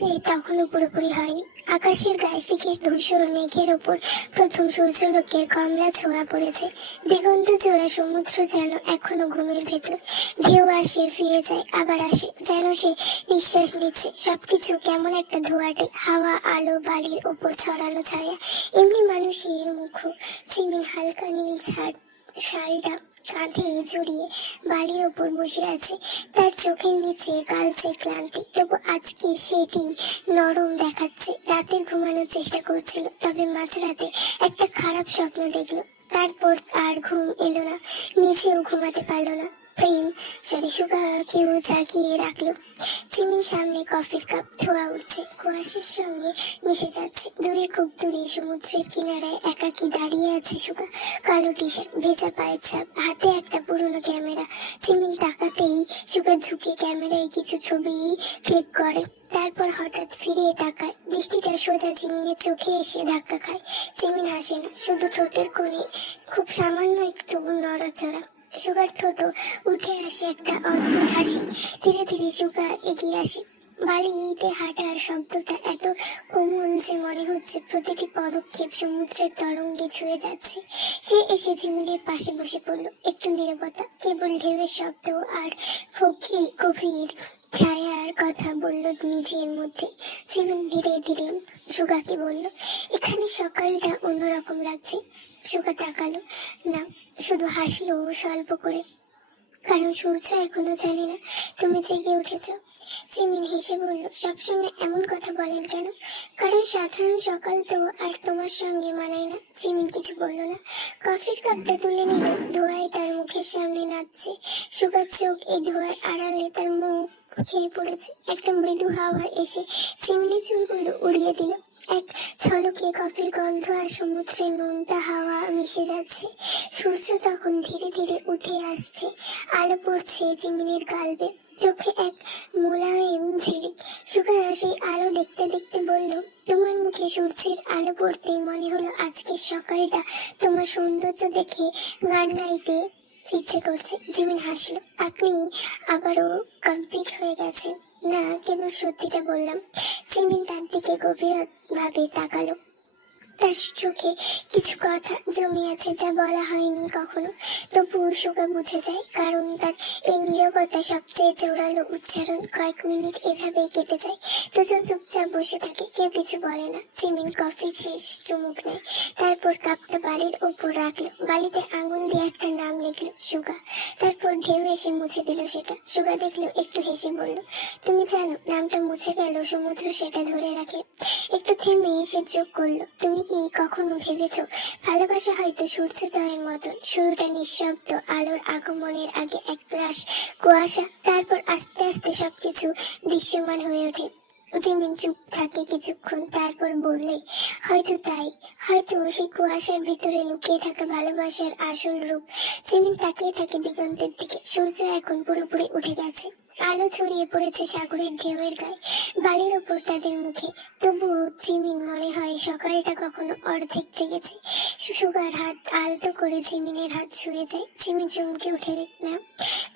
তখনও পুরোপুরি হয়নি। আকাশের গায়ে ফিকে ধূসর মেঘের ওপর প্রথম সূর্যালোকের কমলা ছোঁয়া পড়েছে। দিগন্ত জোড়া সমুদ্র যেন এখনো ঘুমের ভেতর। ঢেউ আসে, ফিরে যায়, আবার আসে, যেন সে নিঃশ্বাস নিচ্ছে। সবকিছু কেমন একটা ধোঁয়াটে, হাওয়া, আলো, বালির ওপর ছড়ানো ছায়া। এমনি মানুষের মুখ। সিমিন হালকা নীল শাড়িটা কাঁধে জড়িয়ে বালির ওপর বসে আছে। তার চোখের নিচে কালচে ক্লান্তি, তবু আজকে সেটি নরম দেখাচ্ছে। রাতের ঘুমানোর চেষ্টা করছিল, তবে মাঝরাতে একটা খারাপ স্বপ্ন দেখলো। তারপর আর ঘুম এলো না, নিজেও ঘুমাতে পারলো না। সুগাকেও জাগিয়ে রাখলো। চিমির সামনে কফির কাপ ধোয়া উঠছে, কুয়াশার সঙ্গে মিশে যাচ্ছে। দূরে, খুব দূরে সমুদ্রের কিনারায় একাকী দাঁড়িয়ে আছে সুগা। কালো টি শার্ট, ভেজা পায়ের ছাপ, হাতে একটা পুরোনো ক্যামেরা। চিমিন তাকাতেই সুগা ঝুঁকে ক্যামেরায় কিছু ছবি ক্লিক করে। তারপর হঠাৎ ফিরে তাকায়, দৃষ্টিটা সোজা চিমিনের চোখে এসে ধাক্কা খায়। চিমিন হাসে না, শুধু ঠোঁটের কোণে খুব সামান্য একটু নড়াচড়া। সুগার ঠোঁট উঠে আসে একটা অদ্ভুত হাসি। ধীরে ধীরে সুগা এগিয়ে আসে। বালিতে হাঁটার শব্দটা এত কোমল যে মনে হচ্ছে প্রতিটি পদক্ষেপ সমুদ্রের তরঙ্গে ছুঁয়ে যাচ্ছে। সে এসে ঝিমিনের পাশে বসে পড়ল। একটু নীরবতা, কেবল ঢেউয়ের শব্দ আর গভীর ছায়ার কথা বলল নিজের মধ্যে। ঝিমিন ধীরে ধীরে সুগাকে বলল, এখানে সকালটা অন্যরকম লাগছে। সুগা তাকালো না, শুধু হাসলো স্বল্প করে। কারণ সূর্য এখনো জানে না তুমি জেগে উঠেছ। চিমিন হেসে বলল, সবসময় এমন কথা বলেন কেন? কারণ সাধারণ সকাল তো আর তোমার সঙ্গে মানায় না। চিমিন কিছু বলল না, কফির কাপটা তুলে নিল। ধোঁয়ায় তার মুখের সামনে নাচছে। সুগার চোখ এই ধোঁয়ার আড়ালে তার মুখ খেয়ে পড়েছে। একটা মৃদু হাওয়া এসে চিমিনের চুলগুলো উড়িয়ে দিল। এক ঝলকে কফির গন্ধ আর সমুদ্রের নোনতা হাওয়া মিশে যাচ্ছে। সূর্য তখন ধীরে ধীরে উঠে আসছে। আলো পড়ছে জিমিনের গালবে, চোখে এক মোলায়েম ঝিলিক। সুগা সেই আলো দেখতে দেখতে বলল, তোমার মুখে সূর্যের আলো পড়তে মনে হলো আজকের সকালটা তোমার সৌন্দর্য দেখে গান গাইতে ইচ্ছে করছে। জিমিন হাসলো, আপনি আবারও কমপ্লিট হয়ে গেছে। না, কেবল সত্যিটা বললাম। জিমিন তার দিকে গভীর ভাবে তাকালো। তার চোখে কিছু কথা জমে আছে যা বলা হয়নি কখনো। তবুও সুগা বুঝে যায়, কারণ তার এই নীরবতা সবচেয়ে জোরালো উচ্চারণ। কয়েক মিনিট এভাবেই কেটে যায়। দুজন চুপচাপ বসে থাকে, কেউ কিছু বলে না। চিমিন কফির শেষ চুমুক নেয়, তারপর কাপটা বালির ওপর রাখলো। বালিতে আঙুল দিয়ে একটা নাম লিখলো, সুগা। তারপর ঢেউ এসে মুছে দিল সেটা। সুগা দেখলো, একটু হেসে বলল, তুমি জানো, নামটা মুছে গেল সমুদ্র সেটা ধরে রাখে। একটু থেমে সে যোগ করলো, তুমি কি কখনো ভেবেছো ভালোবাসা হয়তো সূর্যোদয়ের মতন? শুরুটা নিঃশব্দ, আলোর আগমনের আগে এক গ্রাস কুয়াশা, তারপর আস্তে আস্তে সবকিছু দৃশ্যমান হয়ে ওঠে। জিমিন চুপ থাকে কিছুক্ষণ, তারপর বললে, হয়তো তাই, হয়তো সেই কুয়াশার ভিতরে লুকিয়ে থাকা ভালোবাসার আসল রূপ। জিমিন তাকিয়ে থাকে দিগন্তের দিকে। সূর্য এখন পুরোপুরি উঠে গেছে, আলো ছড়িয়ে পড়েছে সাগরের ঢেউয়ের গায়ে, বালির ওপর তাদের মুখে। তবুও জিমিন মনে হয় সকালটা কখনো অর্ধেক জেগেছে। সুগার হাত আলতো করে জিমিনের হাত ছুঁয়ে যায়। জিমিন চমকে উঠে না,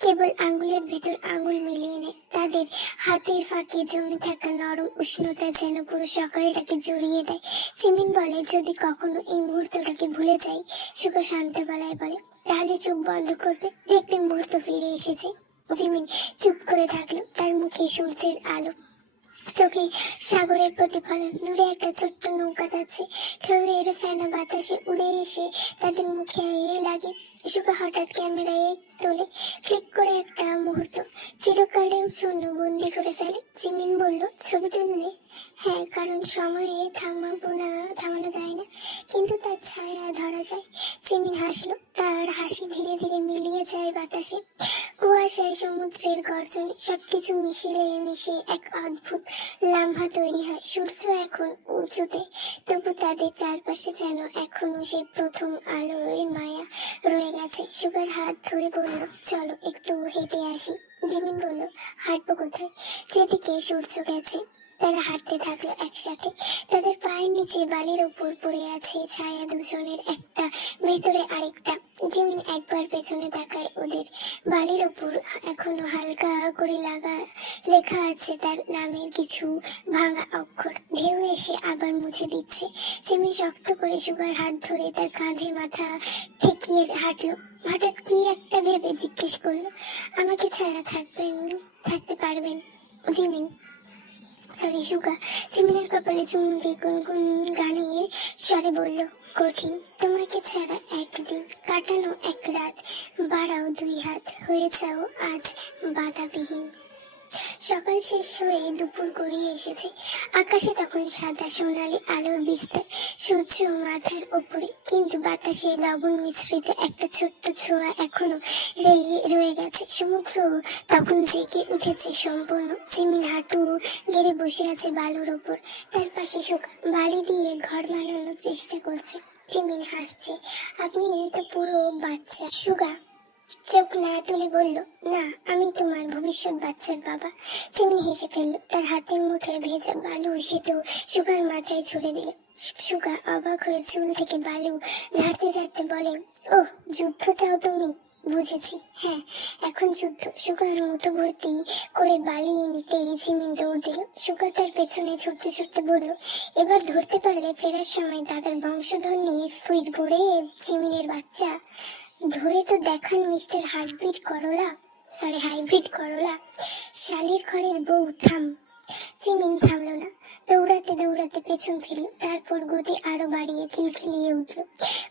কেবল আঙ্গুলের ভেতর আঙুল মিলিয়ে নেয়। তাদের হাতের ফাঁকে জমে থাকা নরম উষ্ণতা যেন পুরো সকালটাকে জড়িয়ে দেয়। জিমিন বলে, যদি কখনো এই মুহূর্তটাকে ভুলে যাই, সুগা শান্ত গলায় বলে, তাহলে চোখ বন্ধ করবে, দেখবে মুহূর্ত ফিরে এসেছে। জিমিন চুপ করে থাকলো, তার মুখে সূর্যের আলো, চোখে সাগরের প্রতিফলন। দূরে একটা ছোট্ট নৌকা যাচ্ছে, ঢেউয়ের ফেনা বাতাসে উড়ে এসে তাদের মুখে লাগে। সুগা হঠাৎ ক্যামেরায় তোলে, ক্লিক করে একটা মুহূর্ত চিরকালের জন্য বন্দি করে ফেলে। জিমিন বলল, ছবি তুললে? হ্যাঁ, কারণ সময়ে থামানো যায় না, কিন্তু তার ছায়া ধরা যায়। জিমিন হাসলো, তার হাসি ধীরে ধীরে মিলিয়ে যায় বাতাসে, কুয়াশায়, সমুদ্রের গর্জনে। সবকিছু মিশে এক অদ্ভুত লামহা তৈরি হয়। সূর্য এখন উঁচুতে, তবু তাদের চারপাশে যেন এখনো সেই প্রথম আলোয় মায়া রয়ে গেছে। সুগার হাত ধরে বলল, চলো একটু হেঁটে আসি। জিমিন বলল, হাঁটবো কোথায়? যেদিকে সূর্য গেছে। তারা হাঁটতে থাকলো একসাথে। তাদের পায়ের নিচে বালির উপর পড়ে আছে ছায়া দুজনের, একটা ভেতরে আরেকটা। জিমিন একবার পেছনে তাকায়, ওদের বালির উপর এখনো হালকা করে লেখা আছে তার নামের কিছু ভাঙা অক্ষর। ঢেউ এসে আবার মুছে দিচ্ছে। জিমিন শক্ত করে সুগার হাত ধরে তার কাঁধে মাথা ঠেকিয়ে হাঁটলো। হঠাৎ কি একটা ভেবে জিজ্ঞেস করলো, আমাকে ছাড়া থাকতে পারবেন জিমিন? সুগা জিমিনের কপালে চুমু দিয়ে কোন গানের স্বরে বলল, কঠিন। তোমাকে ছাড়া একদিন কাটানো, এক রাত বাড়াও 2 হাত, হয়ে যাও আজ বাধাবিহীন। সকাল শেষ হয়ে দুপুর গড়িয়ে এসেছে। আকাশে তখন সাদা সোনালি আলোর বিস্তার, সূর্য মাথার ওপরে, কিন্তু বাতাসে লবণ মিশ্রিত একটা ছোট্ট ছোঁয়া এখনো রয়ে গেছে। সমুদ্র তখন জেগে উঠেছে সম্পূর্ণ। জিমিন হাঁটু গেড়ে বসে আছে বালুর ওপর, তার পাশে সুগা বালি দিয়ে ঘর বানানোর চেষ্টা করছে। জিমিন হাসছে, আপনি তো পুরো বাচ্চা। সুগা চোখ না তুলে বলল, না, আমি তোমার ভবিষ্যৎ বাচ্চার বাবা। জিমিন হেসে ফেললো, তার হাতের মুঠোয় ভেজা বালু সেতো সুগার মাথায় ছুড়ে দিল। সুগা অবাক হয়ে চুল থেকে বালু ঝাড়তে ঝাড়তে বলে, ওহ, যুদ্ধ চাও তুমি? বুঝেছি, হ্যাঁ, এখন যুদ্ধ। সুগার মুঠো ভর্তি করে বালি নিতেই জিমিন দৌড় দিল। সুগা তার পেছনে ছুটতে ছুটতে বলল, এবার ধরতে পারলে ফেরার সময় দাদার বংশধর নিয়ে ফিরবো রে জিমিনের বাচ্চা। ধরে তো দেখান মিস্টার হাইব্রিড করলা। শালির ঘরের বউ, থাম। জিমিন থামলো না, দৌড়াতে দৌড়াতে পেছন ফিরল, তারপর গতি আরো বাড়িয়ে খিলখিলিয়ে উঠল।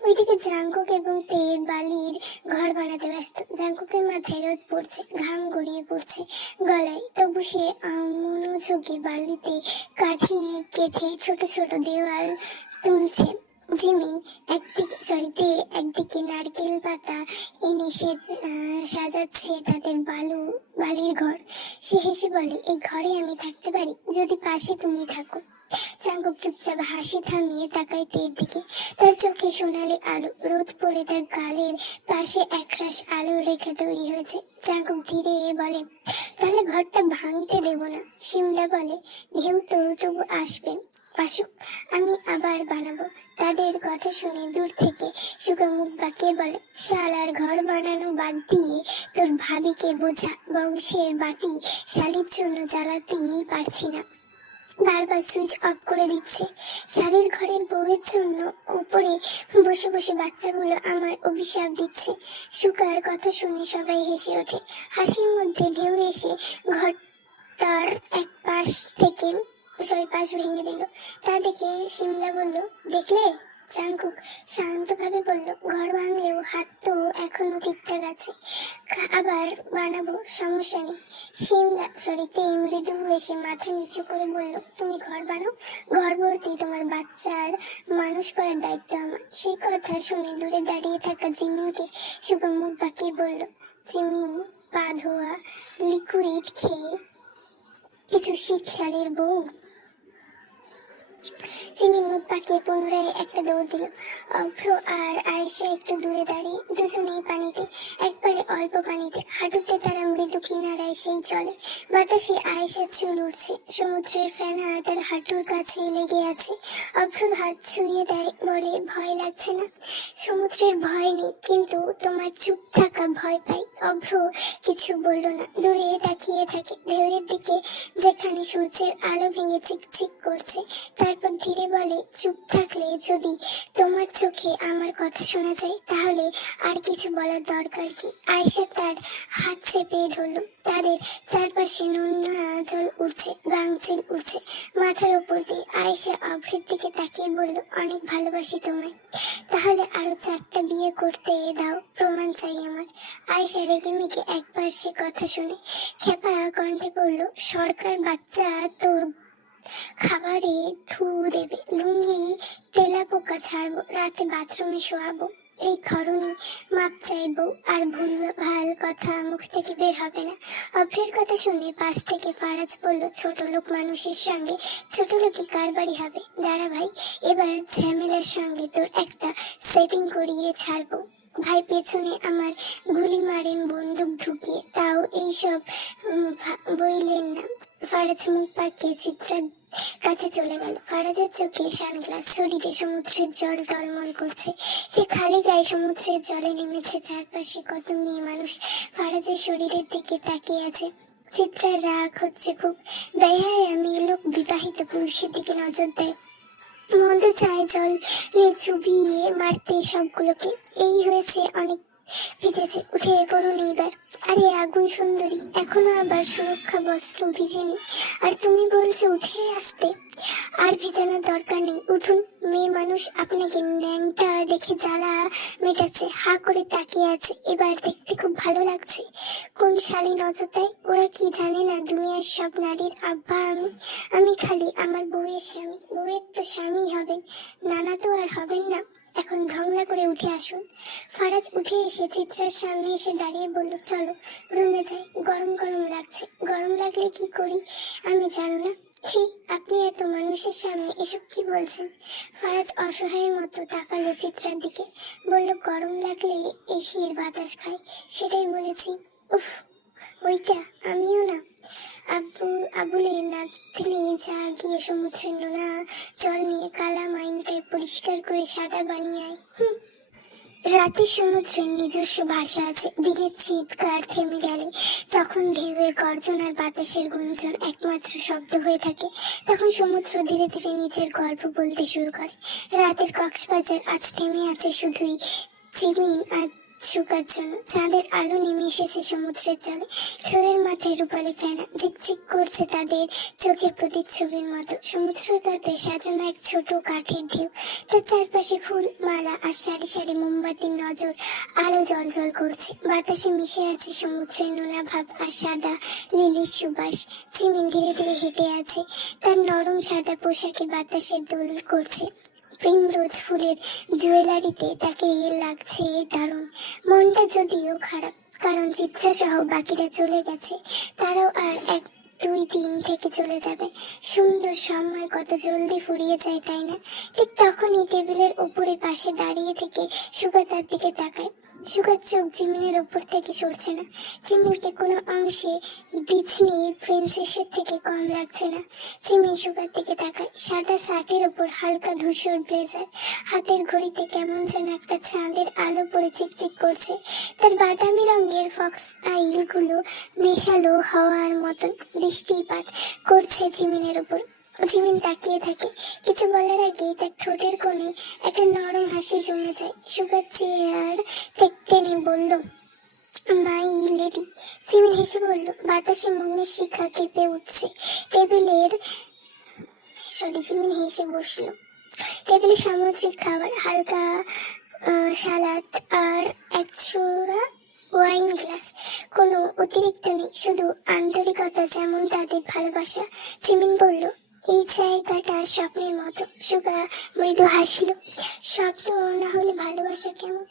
ওইদিকে জাঙ্কুক এবং তে বালির ঘর বানাতে ব্যস্ত। জাঙ্কুকের মাথায় রোদ পড়ছে, ঘাম গড়িয়ে পড়ছে গলায়, তবু সে মনোযোগে বালিতে কাঠি গেঁথে ছোট ছোট দেওয়াল তুলছে। জিমিন একদিকে নারকেল পাতা এনে সাজাচ্ছে তাদের বালির ঘর। সে হেসে বলে, এই ঘরে আমি থাকতে পারি যদি পাশে তুমি থাকো। চাঙ্কুক চুপচাপ হাসি থামিয়ে তাকায় তের দিকে, তার চোখে সোনালি আলো। রোদ পড়ে তার গালের পাশে একরাশ আলোর রেখা তৈরি হয়েছে। চাঙ্কুক ধীরে বলে, তাহলে ঘরটা ভাঙতে দেব না। শিমলা বলে, ঢেউ তো তবু আসবে, আসুক, আমি আবার বানাবো। তাদের কথা শুনে দূর থেকে সুগা মুখ বাঁকিয়ে বলে, শালার ঘর বানানো বাদ দিয়ে তোর ভাবিকে বোঝা, বংশের বাতি শালির জন্য জ্বালাতেই পারছি না, বারবার সুইচ অফ করে দিচ্ছে। শালির ঘরের বউয়ের জন্য উপরে বসে বসে বাচ্চাগুলো আমার অভিশাপ দিচ্ছে। সুগার কথা শুনে সবাই হেসে ওঠে। হাসির মধ্যে ঢেউ এসে ঘরটার এক পাশ ভেঙে দিল। তা দেখে শিমলা বলল, দেখলে? চাঙ্কুক শান্তভাবে বলল, ঘর ভাঙলেও হাত তো এখনো ঠিকঠাক আছে, আবার বানাবো, সমস্যা নেই। তে মৃদু এসে মাথা নিচু করে বলল, তুমি ঘর বানাও, ঘর ভর্তি তোমার বাচ্চার মানুষ করার দায়িত্ব আমার। সেই কথা শুনে দূরে দাঁড়িয়ে থাকা জিমিনকে শুভ মুখ বাঁকিয়ে বলল, জিমিন, পা ধোয়া লিকুইড খেয়ে কিছু শিখ শালের বউ। জিমিন মুখ পাকিয়ে পুনরায় একটা দৌড় দিল। অভ্র আর আয়েশা একটু দূরে দাঁড়িয়ে, দুজনেই পানিতে, একবারে অল্প পানিতে, হাঁটুতে তারা মৃদু কিনারায় সেই চলে। বাতাসে আয়েশার চুল উঠছে, সমুদ্রের ফেনা তার হাঁটুর কাছে লেগে আছে। অভ্র হাত ছুড়িয়ে দেয়, বলে, ভয় লাগছে না? সমুদ্রের ভয় নেই, কিন্তু তোমার চুপ থাকা ভয় পাই। অভ্র কিছু বলল না, দূরে তাকিয়ে থাকে ঢেউয়ের দিকে, যেখানে সূর্যের আলো ভেঙে চিকচিক করছে। তারপর ধীরে বলে, চুপ থাকলে যদি তোমার চোখে আমার কথা শোনা যায়, তাহলে আর কিছু বলার দরকার কি? আয়েশা তার হাত চেপে ধরল। তাদের চারপাশে নোনা জল উঠছে, গাংচিল উঠছে মাথার উপর দিয়ে। আয়েশা অভ্রের দিকে তাকিয়ে বলল, অনেক ভালোবাসি তোমায়, তাহলে আরো 4টা বিয়ে করতে দাও, প্রমাণ চাই আমার। আয়েশা রেগে মেগে একবার সে কথা শুনে খেপা কণ্ঠে বলল, সরকার বাচ্চা তোর খাবারে থু দেবে, লুঙ্গি তেলা পোকা ছাড়বো, রাতে বাথরুমে শোয়াবো, এই খরণে মাপ চাইবো, আর ভুলভাল কথা মুখ থেকে বের হবে না। অভ্রের কথা শুনে পাশ থেকে ফারাজ বলল, ছোট লোক মানুষের সঙ্গে ছোট লোকই কারবারি হবে, দাঁড়া ভাই, এবার ঝামেলার সঙ্গে তোর একটা সেটিং করিয়ে ছাড়বো। ভাই পেছনে আমার গুলি মারেন বন্দুক ঢুকিয়ে, তাও এইসব বইলেন না। ফারাজ মুখ পাকিয়ে চিত্রার কাছে চলে গেল। ফারাজের চোখে সানগ্লাস, শরীরে সমুদ্রের জল টলমল করছে। সে খালি গায়ে সমুদ্রের জলে নেমেছে। চারপাশে কত মেয়ে মানুষ ফারাজের শরীরের দিকে তাকিয়ে আছে। চিত্রার রাগ হচ্ছে খুব। বেহায়া মেয়ে লোক বিবাহিত পুরুষের দিকে নজর দেয়, মন্দ চায় জলে চুবিয়ে মারতে সবগুলোকে। এই হয়েছে, অনেক ভিজেছে, উঠে পড়ুন এইবার। আরে আগুন সুন্দরী, এখনো আবার সুরক্ষা বস্ত্র ভিজেনি, আর তুমি বলছো উঠে আসতে? আর ভিজানোর দরকার নেই, উঠুন। মেয়ে মানুষ আপনাকে ন্যাংটা দেখে জ্বালা মেটাচ্ছে, হা করে তাকিয়ে আছে। এবার দেখতে খুব ভালো লাগছে। কোন শালী নজর দেয়? ওরা কি জানে না দুনিয়ার সব নারীর আব্বা আমি? আমি খালি আমার বউয়ের স্বামী। বউয়ের তো স্বামী হবেন, নানা তো আর হবেন না। এখন ঢংলা করে উঠে আসুন। ফারাজ উঠে এসে চিত্রার সামনে এসে দাঁড়িয়ে বলল, চলো রুমে যাই, গরম গরম লাগছে। গরম লাগলে কি করি আমি জানো না? ছি, আপনি এত মানুষের সামনে এসব কি বলছেন? ফারাজ অসহায়ের মতো তাকালো চিত্রার দিকে, বলল, গরম লাগলে এসির বাতাস খাই, সেটাই বলেছি। উফ, ওইটা আমিও না। আবুলে নাতনি যা গিয়ে সমুদ্রের নোনা জল নিয়ে কালা মাইনটাই পরিষ্কার করে সাদা বানিয়ে আয়। রাতে সমুদ্রের নিজস্ব ভাষা আছে। দিনের চিৎকার থেমে গেলে, যখন ঢেউয়ের গর্জন আর বাতাসের গুঞ্জন একমাত্র শব্দ হয়ে থাকে, তখন সমুদ্র ধীরে ধীরে নিজের গল্প বলতে শুরু করে। রাতের কক্সবাজার আজ থেমে আছে শুধুই চিমিন আর শুকার জন্য। চাঁদের আলো নেমে এসেছে সমুদ্রের জলে। ঢেউয়ের মাথায় রূপালি ফেনা ঝিকঝিক করছে তাদের চোখের প্রতিচ্ছবির মতো। সমুদ্র তটে সাজানো এক ছোট কাঠের ঢেউ, তার চারপাশে ফুল মালা আর সারি সারি মোমবাতির নজর আলো জল জল করছে। বাতাসে মিশে আছে সমুদ্রের নোনা ভাব আর সাদা লিলির সুবাস। চিমিন ধীরে ধীরে হেঁটে আছে, তার নরম সাদা পোশাকে বাতাসের দোল করছে। প্রিমরোজ ফুলের জুয়েলারিতে তাকে লাগছে দারুণ। মনটা যদিও খারাপ, কারণ চিত্রা সহ বাকিরা চলে গেছে। তারাও আর 1-2 দিন থেকে চলে যাবে। সুন্দর সময় কত জলদি ফুরিয়ে যায়, তাই না? ঠিক তখনই টেবিলের উপরে পাশে দাঁড়িয়ে থেকে সুগা তার দিকে তাকায়। সুগার চোখ জিমিনের ওপর থেকে সরছে না। জিমিনকে কোনো অংশে ডিজনি প্রিন্সেসের থেকে কম লাগছে না। জিমিন সুগার দিকে তাকায়। সাদা শার্টের ওপর হালকা ধূসর ব্লেজার, হাতের ঘড়িতে কেমন যেন একটা চাঁদের আলো পড়ে চিকচিক করছে। তার বাদামি রঙের ফক্স আইল গুলো নেশালো হওয়ার মতন দৃষ্টিপাত করছে জিমিনের ওপর। জিমিন তাকিয়ে থাকে। কিছু বলার আগে তার ঠোঁটের কোণে একটা নরম হাসি জমে যায়। সুগার চেয়ার টেনে বলল, মাই লেডি। জিমিন হেসে বলল, বাতাসে মনের শিখা কেঁপে উঠছে। জিমিন হেসে বসলো। টেবিলে সামুদ্রিক খাবার, হালকা সালাদ আর এক ছোড়া ওয়াইন গ্লাস। কোনো অতিরিক্ত নেই, শুধু আন্তরিকতা, যেমন তাদের ভালোবাসা। জিমিন বলল, এই জায়গাটা স্বপ্নের মতো। সুগা মৃদু হাসলো। স্বপ্ন না হলে ভালোবাসা কেমন?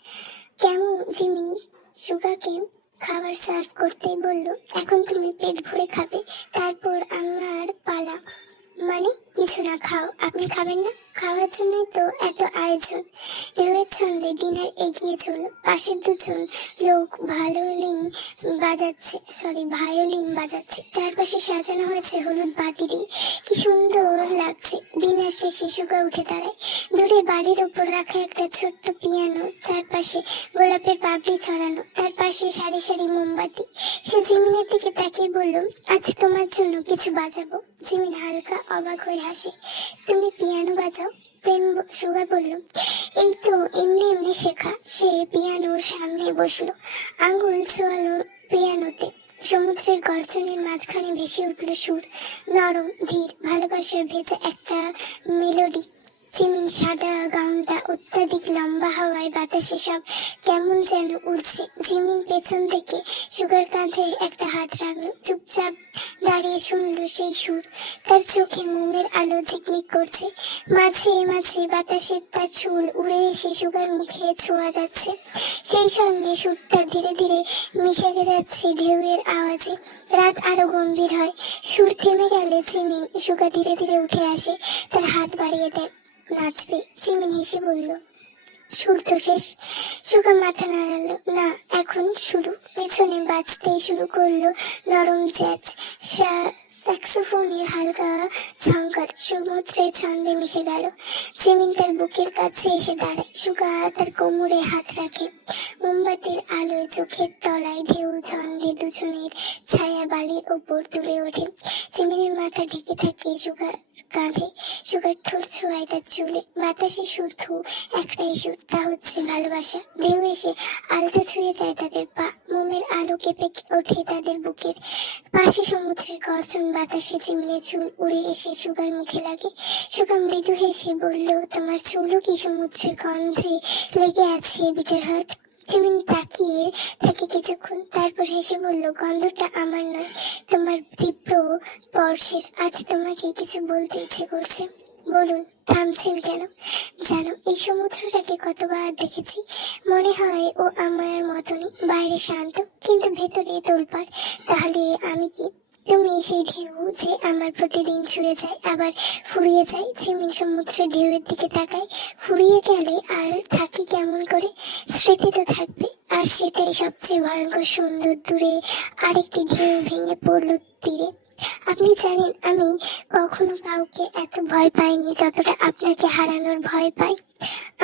কেমন? জিমিন সুগাকে খাবার সার্ভ করতেই বলল, এখন তুমি পেট ভরে খাবে, তারপর আমার পালা। মানে কিছু না, খাও। আপনি খাবেন না? খাওয়ার জন্যই তো এত আয়োজন। ঢেউয়ের ছন্দে ডিনার এগিয়ে চলল। পাশের দুজন লোক ভায়োলিন বাজাচ্ছে। চারপাশে সাজানো হয়েছে হলুদ বাতি দিয়ে। কি সুন্দর লাগছে। ডিনার শেষে সুগা উঠে দাঁড়ায়। দূরে বাড়ির উপর রাখা একটা ছোট্ট পিয়ানো, চারপাশে গোলাপের পাপড়ি ছড়ানো, তার পাশে সারি সারি মোমবাতি। সে জিমিনের দিকে তাকিয়ে বলল, আজ তোমার জন্য কিছু বাজাবো। জিমিন হালকা অবাক হয়ে হাসে। তুমি পিয়ানো বাজাও? সুগা বলল, এই তো এমনি এমনি শেখা। সে পিয়ানোর সামনে বসলো, আঙুল ছোয়ালো পিয়ানোতে। সমুদ্রের গর্জনের মাঝখানে ভেসে উঠল সুর, নরম ধীর, ভালোবাসার ভেজা একটা মেলোডি। জিমিন সাদা গাউনটা অত্যাধিক লম্বা হওয়ায় বাতাসে সব কেমন যেন উড়ছে। জিমিন পেছন থেকে সুগার কাঁধে একটা হাত রাখলো। চুপচাপ দাঁড়িয়ে শুনলো সেই সুর। তার চোখে মোমের আলো ঝিকমিক করছে। মাঝে মাঝে বাতাসে তার চুল উড়ে এসে সুগার মুখে ছোঁয়া যাচ্ছে। সেই সঙ্গে সুরটা ধীরে ধীরে মিশে যাচ্ছে ঢেউয়ের আওয়াজে। রাত আরো গম্ভীর হয়। সুর থেমে গেলে জিমিন সুগা ধীরে ধীরে উঠে আসে, তার হাত বাড়িয়ে দেয়। নাচবে? জিমিন হেসে বলল, সুর তো শেষ। সুগা মাথা নাড়ালো, না, এখন শুরু। পেছনে বাজতেই শুরু করলো নরম জ্যাজ। স্যাক্সোফোনের হালকা ঝঙ্কার সমুদ্রের ছন্দে মিশে গেল। জিমিন তার বুকের কাছে এসে দাঁড়ায়, সুগা তার কোমরে হাত রাখে। মোমবাতির আলোয় চোখের তলায় ঢেউ ছন্দে দুজনের ছায়া বালির ওপর তুলে ওঠে। জিমিনের মাথা ঢেকে থাকে সুগার কাঁধে, সুগার ঠোঁট ছোঁয়ায় তার চুলে। বাতাসে শুধু একটাই সুর, তা হচ্ছে ভালোবাসা। ঢেউ এসে আলতো ছুঁয়ে যায় তাদের পা, মোমের আলো কেঁপে ওঠে তাদের বুকের পাশে। সমুদ্রের গর্জন বাতাসে চিমনে চুল উড়ে এসে সুগার মুখে লাগে। সুগা মৃদু হেসে বলল, তোমার চুলও কি সমুদ্রের গন্ধে লেগে আছে বিটার হার্ট? জিমিন তাকিয়ে থাকে কিছুক্ষণ, তারপর হেসে বলল, গন্ধটা আমার নয়, তোমার তীব্র স্পর্শের। আজ তোমাকে কিছু বলতে ইচ্ছে করছে। বলুন। থামছেন কেন? জানো, এই সমুদ্রটাকে কতবার দেখেছি, মনে হয় ও আমার মতনই, বাইরে শান্ত কিন্তু ভেতরে তোলপাড়। তাহলে আমি কি তুমি সেই ঢেউ যে আমার প্রতিদিন ছুঁয়ে যায় আবার ফুরিয়ে যায়? জিমিন সমুদ্রের ঢেউয়ের দিকে তাকায়। ফুরিয়ে গেলে আর থাকি কেমন করে? স্মৃতি তো থাকবে, আর সেটাই সবচেয়ে ভয়ঙ্কর সুন্দর। দূরে আরেকটি ঢেউ ভেঙে পড়লো তীরে। আপনি জানেন, আমি কখনো কাউকে এত ভয় পাইনি যতটা আপনাকে হারানোর ভয় পাই।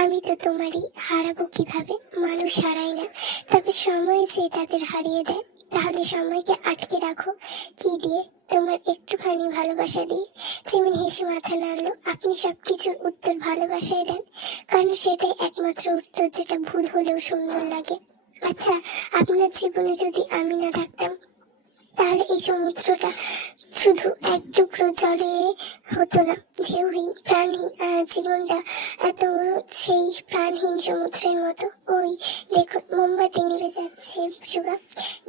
আমি তো তোমারই হারাবো কিভাবে? মানুষ হারায় না, তবে সময় যে তাদের হারিয়ে দেয়। তাহলে সময়কে আটকে রাখো কি দিয়ে? তোমার একটুখানি ভালোবাসা দিয়ে। জিমিন হেসে মাথা নাড়লো। আপনি সবকিছুর উত্তর ভালোবাসায় দেন, কারণ সেটাই একমাত্র উত্তর যেটা ভুল হলেও সুন্দর লাগে। আচ্ছা, আপনার জীবনে যদি আমি না থাকতাম, তাহলে এই সমুদ্রটা শুধু এক টুকরো জলে হতো না, ঢেউহীন প্রাণহীন, আর জীবনটা এত সেই প্রাণহীন সমুদ্রের মতো। ওই দেখুন, মোমবাতি নিভে যাচ্ছে। সুগা,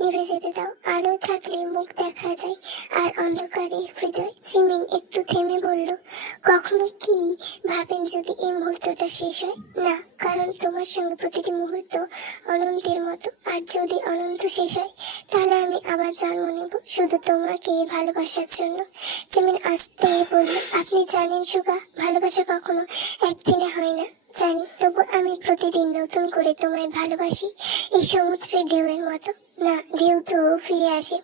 নিভে যেতে দাও। আলো থাকলে মুখ দেখা যায়, আর অন্ধকারে হৃদয়। জিমিন একটু থেমে বলল, কখনো কি ভাবেন যদি এই মুহূর্তটা শেষ হয়? না, কারণ তোমার সঙ্গে প্রতিটি মুহূর্ত অনন্তের মতো। আর যদি অনন্ত শেষ হয়, তাহলে আমি আবার জন্ম নেব শুধু তোমাকে ভালোবাসার জন্য। জিমিন আস্তে বলল, আপনি জানেন সুগা, ভালোবাসা কখনো একদিনে হয় না। জানি, তবু আমি প্রতিদিন নতুন করে তোমায় ভালোবাসি, এই সমুদ্রের ঢেউয়ের মতো। না, ঢেউ তো ফিরে আসে,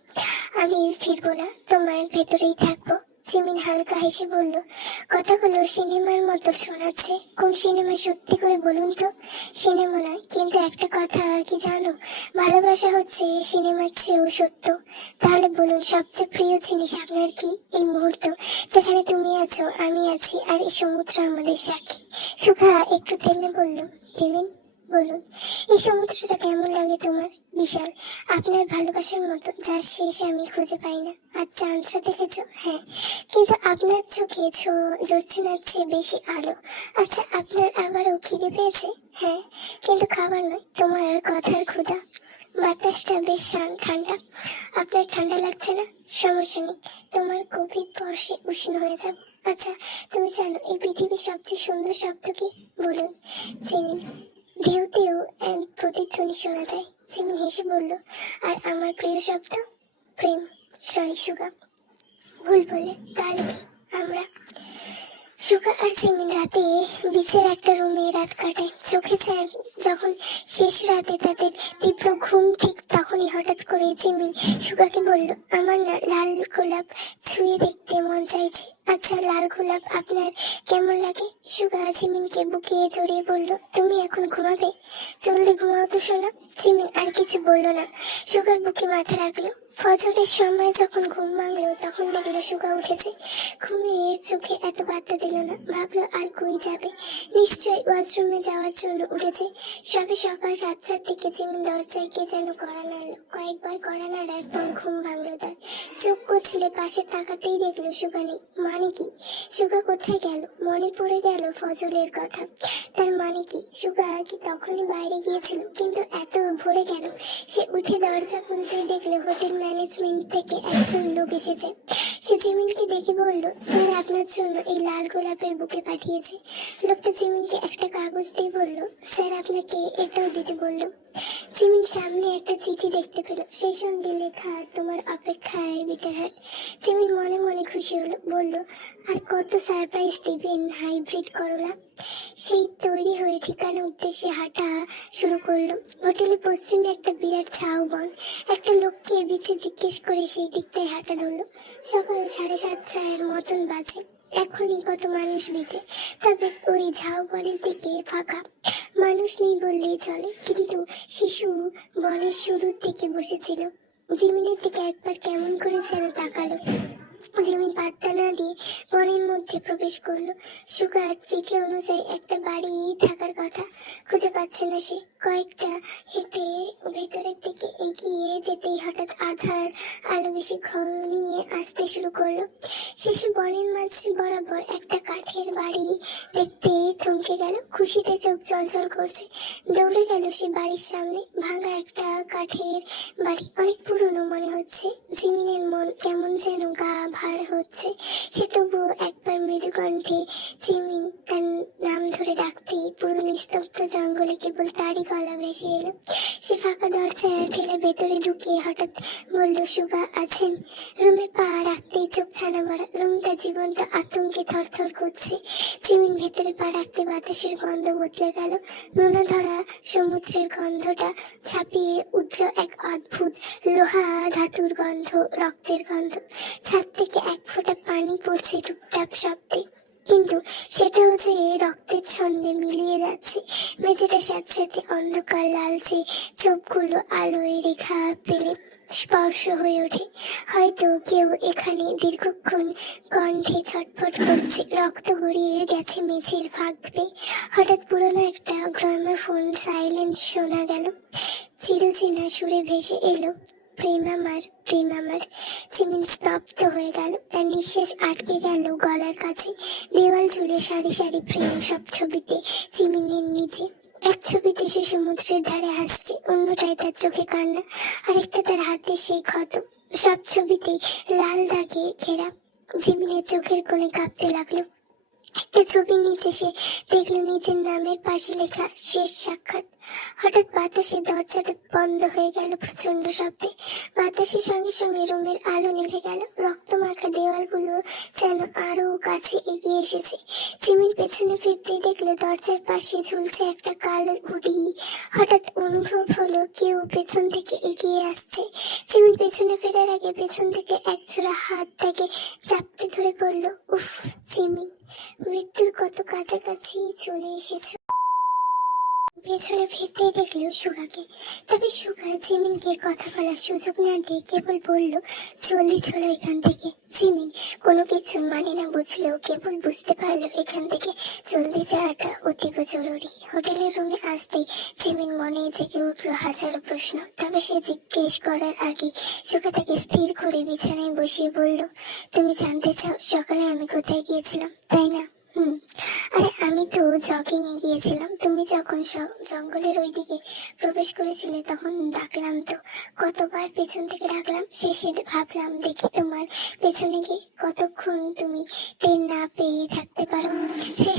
আমি ফিরবো না, তোমার ভেতরেই থাকবো। জিমিন হালকা হেসে বলল, কথাগুলো সিনেমার মতো শোনাচ্ছে। কোন সিনেমা? সত্যি করে বলুন তো। সিনেমা নয়, কিন্তু একটা কথা কি জানো, ভালোবাসা হচ্ছে সিনেমার চেয়েও সত্য। তাহলে বলুন, সবচেয়ে প্রিয় জিনিস আপনার কি? এই মুহূর্ত যেখানে তুমি আছো, আমি আছি, আর এই সমুদ্র আমাদের সাক্ষী। সুখা একটু থেমে বলল, জিমিন বলুন, এই সমুদ্রটা কেমন লাগে তোমার? বিশাল, আপনার ভালোবাসার মতো, যার শেষ আমি খুঁজে পাই না। আর চাঁদটা দেখেছো? হ্যাঁ, কিন্তু আপনার চোখে জোছনার চেয়ে বেশি আলো। আচ্ছা, আপনার আবারও খিদে পেয়েছে? হ্যাঁ, কিন্তু খাবার নয়, তোমার কথার ক্ষুধা। বাতাসটা বেশ ঠান্ডা, আপনার ঠান্ডা লাগছে না? সমস্যা নেই, তোমার গভীর স্পর্শে উষ্ণ হয়ে যাব। আচ্ছা, তুমি জানো এই পৃথিবীর সবচেয়ে সুন্দর শব্দ কি? বলুন। জিমিন, ঢেউতেও এক প্রতিধ্বনি শোনা যায়। জিমিন হেসে বলল, আর আমার প্রিয় শব্দ? প্রেম। সরি সুগা, ভুল বলে। তাহলে কি আমরা? সুগা আর জিমিন রাতে বিচের একটা রুমে রাত কাটায়। চোখে চায় যখন শেষ রাতে তাদের তীব্র ঘুম, ঠিক তখনই হঠাৎ করে জিমিন সুগাকে বলল, আমার না লাল গোলাপ ছুঁয়ে দেখতে মন চাইছে। আচ্ছা, লাল গোলাপ আপনার কেমন লাগে? সুগা জিমিনকে বুকে জড়িয়ে বলল, তুমি এখন ঘুমাবে? জলদি ঘুমাও তো সোনা। জিমিন আর কিছু বলল না, সুগার বুকে মাথা রাখলো। ফজরের সময় যখন ঘুম ভাঙলো, তখন দেখলো সুগা উঠেছে। ঘুমের চোখে এত বার্তা দিল না, ভাবলো আর কই যাবে, নিশ্চয়ই ওয়াশরুমে যাওয়ার জন্য উঠেছে। সবে সকাল 7টার দিকে জিমিন দরজায় কে যেন কড়া নাড়লো। কয়েকবার কড়া নাড়ার পর ঘুম ভাঙলো তার। চোখ কচলে পাশে তাকাতেই দেখলো সুগা নেই। মানে কি? সুগা কোথায় গেল? মনে পড়ে গেল ফজলের কথা। তার মানে কি সুগা কি তখনই বাইরে গিয়েছিল? কিন্তু এত ভোরে কেন? সে উঠে দরজা খুলতেই দেখলো হোটেল ম্যানেজমেন্ট থেকে একজন লোক এসেছে। সে জিমিনকে দেখে বলল, স্যার আপনার জন্য এই লাল গোলাপের বুকে পাঠিয়েছে। লোকটা জিমিনকে একটা কাগজ দিয়ে বলল, স্যার আপনাকে এটাও দিতে বলল। জিমিন সামনে একটা চিঠি দেখতে পেল, সেই সঙ্গে লেখা তোমার অপেক্ষায় বিটারহাট। জিমিন মনে মনে খুশি হলো, বলল আর কত সারপ্রাইজ দিবেন হাইব্রিড করলা। সেই তৈরি হয়ে ঠিকানা উদ্দেশ্যে হাঁটা শুরু করলো। হোটেলের পশ্চিমে একটা বিরাট ঝাউবন। একটা লোককে বিছে জিজ্ঞেস করে সেই দিকটায় হাঁটা ধরলো। সকাল 7:30 মতন বাজে। এখনই কত মানুষ বেঁচে, তবে ওই ঝাউবনের দিকে ফাঁকা। মানুষ নেই বললেই চলে, কিন্তু শিশু বনের শুরুর দিকে বসেছিল। জিমিনের দিকে একবার কেমন করে যেন তাকালো। জিমিন পাত্তা না দিয়ে বনের মধ্যে প্রবেশ করলো। সুগার চিঠি অনুযায়ী একটা বাড়ি থাকার কথা, খুঁজে পাচ্ছে না সে। কয়েকটা হেঁটে ভেতরের দিকে এগিয়ে যেতেই হঠাৎ আধার আলো বেশি ঘনিয়ে আসতে শুরু করলো। শিশু বনের মাঝে বরাবর একটা কাঠের বাড়ি দেখতে থমকে গেল। খুশিতে চোখ জলজল করছে। দৌড়ে গেল সে বাড়ির সামনে। ভাঙা একটা কাঠের বাড়ি, অনেক পুরনো মনে হচ্ছে। জিমিনের মন কেমন যেন গা ভার হচ্ছে। সে তবুও একবার মৃদু কণ্ঠে জিমিন তার নাম ধরে ডাকতেই পুরো নিস্তব্ধ জঙ্গলে কেবল তারই গলা ভেসে এলো। সে ফাঁকা দরজা ঠেলে ভেতরে ঢুকিয়ে হঠাৎ বলল, সুগা আছেন? রুমে পা রাখতেই চোখ ছানা ভরা। রুমটা জীবন্ত আতঙ্কে থরথর করছে। জিমিন ভেতরে পা রাখতে বাতাসের গন্ধ বদলে গেল। নোনা ধরা সমুদ্রের গন্ধটা ছাপিয়ে উঠল এক অদ্ভুত লোহা ধাতুর গন্ধ, রক্তের গন্ধ। ছাদ থেকে এক ফোঁটা পানি পড়ছে টুপটাপ শব্দে, কিন্তু সেটাও যে রক্তের ছন্দে মিলিয়ে যাচ্ছে। মেঝেটা স্যাঁতস্যাঁতে অন্ধকার লালচে, চোখগুলো আলোয় রেখা পেলে স্পর্শ হয়ে ওঠে। হয়তো কেউ এখানে দীর্ঘক্ষণ কণ্ঠে ছটফট করছে। রক্ত গড়িয়ে গেছে মেঝের ফাঁক বেয়ে। হঠাৎ পুরোনো একটা গ্রামোফোন সাইলেন্ট শোনা গেল। চিরচেনা সুরে ভেসে এলো, প্রেম আমার, প্রেম আমার। জিমিন স্তব্ধ হয়ে গেল। তার নিঃশ্বাস আটকে গেল গলার কাছে। দেওয়াল ঝুলে সারি সারি প্রেম, সব ছবিতে জিমিনের নিজে। এক ছবিতে সে সমুদ্রের ধারে হাসছে, অন্যটায় তার চোখে কান্না, আরেকটা তার হাতে সেই ক্ষত। সব ছবিতেই লাল দাগে ঘেরা। জিমিনের চোখের কোণে কাঁপতে লাগলো। একটা ছবির নিচে সে দেখলো নিজের নামের পাশে লেখা শেষ সাক্ষাৎ। হঠাৎ বাতাসের দরজাটা বন্ধ হয়ে গেল প্রচন্ড শব্দে। বাতাসের সঙ্গে সঙ্গে রুমের আলো নিভে গেল। রক্তমাখা দেওয়ালগুলো যেন আরো কাছে এগিয়ে এসেছে। জিমির পেছনে ফিরতেই দেখলো দরজার পাশে ঝুলছে একটা কালো হুডি। হঠাৎ অনুভব হলো কেউ পেছন থেকে এগিয়ে আসছে। জিমিন পেছনে ফেরার আগে পেছন থেকে একজোড়া হাত তাকে চাপটে ধরে পড়ল। উফ জিমিন, মৃত্যুর কত কাছাকাছি চলে এসেছ। পেছনে ফিরতেই দেখলো সুগাকে। তবে সুগা জিমিনকে কথা বলার সুযোগ না দিয়ে কেবল বলল, জলদি চলো এখান থেকে। জিমিন কোনো কিছু মানে না বুঝলেও কেবল বুঝতে পারলো এখান থেকে জলদি যাওয়াটা অতীব জরুরি। হোটেলের রুমে আসতেই জিমিন মনে জেগে উঠলো হাজারো প্রশ্ন। তবে সে জিজ্ঞেস করার আগে সুগা তাকে স্থির করে বিছানায় বসিয়ে বলল, তুমি জানতে চাও সকালে আমি কোথায় গিয়েছিলাম, তাই না? আরে আমি তো জগিং এ গিয়েছিলাম। তুমি যখন জঙ্গলের ওইদিকে প্রবেশ করেছিলে তখন ডাকলাম তো, কতবার পেছন থেকে ডাকলাম। শেষে ভাবলাম দেখি তোমার পেছনে গিয়ে কতক্ষণ তুমি টের না পেয়ে থাকতে পারো।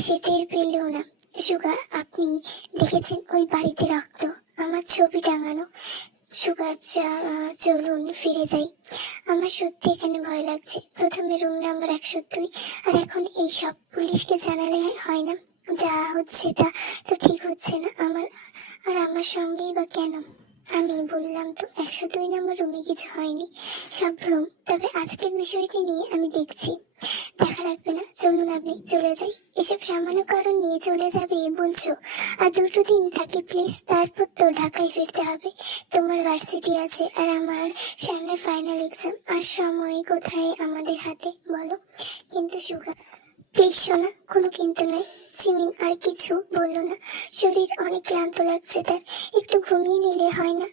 সে টের পেলেও না। সুগা, আপনি দেখেছেন ওই বাড়িতে রক্ত, আমার ছবি টাঙানো। সুগা, চলুন ফিরে যাই। আমার সত্যি এখানে ভয় লাগছে। প্রথমে রুম নাম্বার 102, আর এখন এই সব পুলিশকে জানালে হয় না? যা হচ্ছে তা তো ঠিক হচ্ছে না। আমার সঙ্গেই বা কেন? আমি বললাম তো 102 নম্বর রুমে কিছু হয়নি, সব ভ্রম। তবে আজকের বিষয়টি নিয়ে আমি দেখছি। দেখা লাগবে না, চলুন আপনি চলে যাই। এসব সামান্য কারণ নিয়ে চলে যাবে বলছো? আর 2 দিন থাকি প্লিজ, তারপর তো ঢাকায় ফিরতে হবে। তোমার ভার্সিটি আছে আর আমার সামনে ফাইনাল এক্সাম। আর সময় কোথায় আমাদের হাতে বলো? কিন্তু সুগা, প্লিজ শোনা, কোনো কিন্তু নয়। জিমিন আর কিছু বললো না। শরীর অনেক ক্লান্ত লাগছে তার। একটু ঘুমিয়ে নিলে হয় না?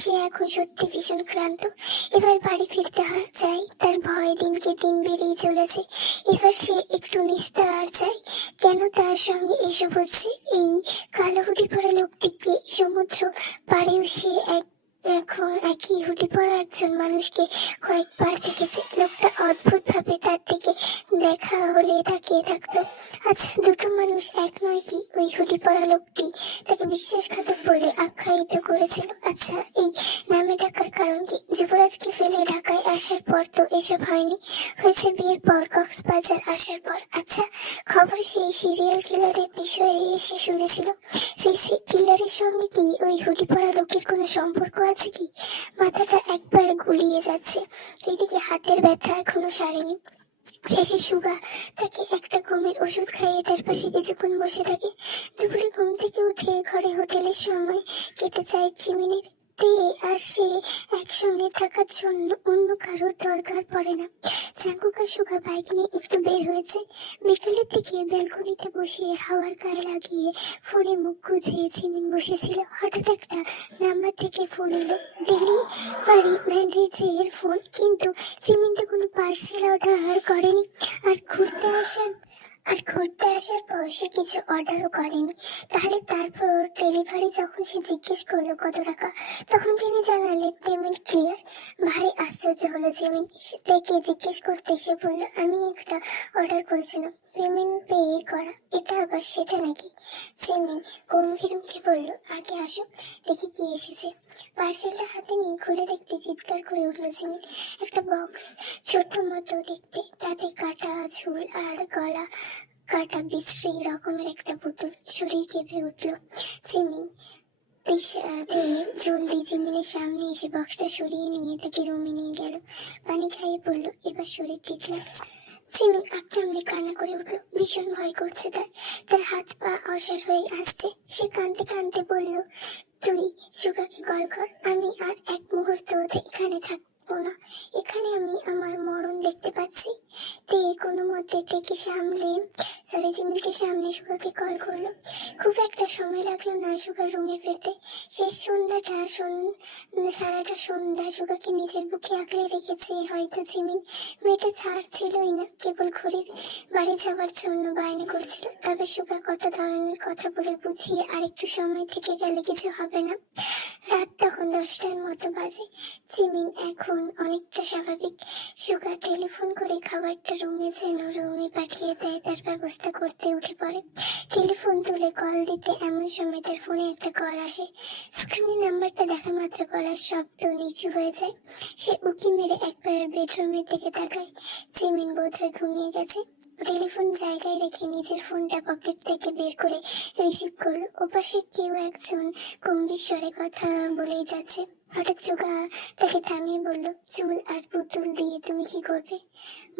সে এখন সত্যি ভীষণ ক্লান্ত। এবার বাড়ি ফিরতে চাই। তার ভয় দিনকে দিন বেড়েই চলেছে। এবার সে একটু নিস্তার চাই। কেন তার সঙ্গে এসব হচ্ছে? এই কালো হুডি পরা লোকটিকে সমুদ্র পাড়েও সে এক এখন একই হুডি পরা একজন মানুষকে কয়েকবার দেখেছে। লোকটা অদ্ভুত ভাবে তার দিকে দেখা হলে তাকিয়ে থাকতো। আচ্ছা, দুটো মানুষ এক নয় কি? ওই হুডি পরা লোকটি তাকে বিশ্বাসঘাতক বলে আখ্যায়িত করেছিল। আচ্ছা, এই নামে ডাকার কারণ কি? যুবরাজকে ফেলে ঢাকায় আসার পর তো এসব হয়নি, হয়েছে বিয়ের পর, কক্সবাজার আসার পর। আচ্ছা, খবর সেই সিরিয়াল কিলারের বিষয়ে এসে শুনেছিল। সেই কিলারের সঙ্গে কি ওই হুডি পরা লোকের কোনো সম্পর্ক আছে কি? মাথাটা একবার গুলিয়ে যাচ্ছে। এদিকে হাতের ব্যথা এখনো সারেনি। শেষে সুগা তাকে একটা ঘুমের ওষুধ খাইয়ে তার পাশে কিছুক্ষণ বসে থাকে। দুপুরে ঘুম থেকে উঠে ঘরে হোটেলের সময় কেটে যায় চিমিনির। আর সে একসঙ্গে থাকার জন্য অন্য কারোর দরকার পড়ে না। চাঙ্কুক আর সুগা বাইক নিয়ে একটু বের হয়েছে। বিকেলের দিকে ব্যালকনিতে বসে হাওয়ার গায়ে লাগিয়ে ফোনে মুখ গুজিয়ে চিমিন বসেছিল। হঠাৎ একটা নাম্বার থেকে ফোন এলো। ডেলিভারি ম্যানেজের ফোন। কিন্তু চিমিন তো কোনো পার্সেল অর্ডার করেনি। আর ঘুরতে আসার পর সে কিছু অর্ডারও করেনি। তাহলে তারপর ডেলিভারি যখন সে জিজ্ঞেস করলো কত টাকা, তখন তিনি জানালেন পেমেন্ট ক্লিয়ার। ভারী আশ্চর্য হলো জিমিন। তাকে জিজ্ঞেস করতে সে বলল, আমি একটা অর্ডার করেছিলাম, পেমেন্ট পে করা, এটা আবার সেটা নাকি? জিমিন গম্ভীর মুখে বলল, আগে আসুক, দেখি কি এসেছে। পার্সেলটা হাতে নিয়ে খুলে দেখতে চিৎকার করে উঠল জিমিন। একটা বক্স, ছোট্ট মতো দেখতে, তাতে কাটা ঝুল আর গলা কাটা বিশ্রী রকমের একটা পুতুল। শরীর কেঁপে উঠল জিমিন। জলদি জিমিনের সামনে এসে বক্সটা সরিয়ে নিয়ে তাকে রুমে নিয়ে গেল। পানি খাইয়ে বলল, এবার শরীর ঠিক লাগছে। জিমিন আপনা কান্না করে উঠল। ভীষণ ভয় করছে তার। তার হাত পা অসাড় হয়ে আসছে। সে কাঁদতে কাঁদতে বলল, তুই সুগাকে কল কর, আমি আর এক মুহূর্ত এখানে থাকবো না। এখানে আমি আমার মরণ দেখতে পাচ্ছি। কোনো মতে জিমিনকে সামনে সুগাকে কল করলো। খুব একটা সময় লাগলো না সুগার রুমে ফিরতে। শেষ সারাটা সন্ধ্যা সুগাকে নিজের বুকে আঁকড়ে রেখেছে হয়তো জিমিন। মেয়েটা ছাড়ছিলই না, কেবল ঘড়ির বাড়ি যাওয়ার জন্য বায়না করছিল। তবে সুগা কত ধরনের কথা বলে বুঝিয়ে আরেকটু সময় থেকে গেলে কিছু হবে না। রাত তখন 10টার মতো বাজে। জিমিন এখন অনেকটা স্বাভাবিক। সুগা টেলিফোন করে খাবারটা রুমে পাঠিয়ে দেয়, তার ব্যবস্থা করতে উঠে পড়ে। টেলিফোন তুলে কল দিতে এমন সময় তার ফোনে একটা কল আসে। স্ক্রিনে নাম্বারটা দেখা মাত্র গলার শব্দ নিচু হয়ে যায়। সে উকি মেরে একবার বেডরুমের দিকে তাকায়। জিমিন বোধহয় ঘুমিয়ে গেছে। টেলিফোন জায়গায় রেখে নিজের ফোনটা পকেট থেকে বের করে রিসিভ করলো। ওপাশে কেউ একজন গম্ভীর স্বরে কথা বলেই যাচ্ছে। হঠাৎ সুগা তাকে থামিয়ে বলল, চুল আর পুতুল দিয়ে তুমি কি করবে?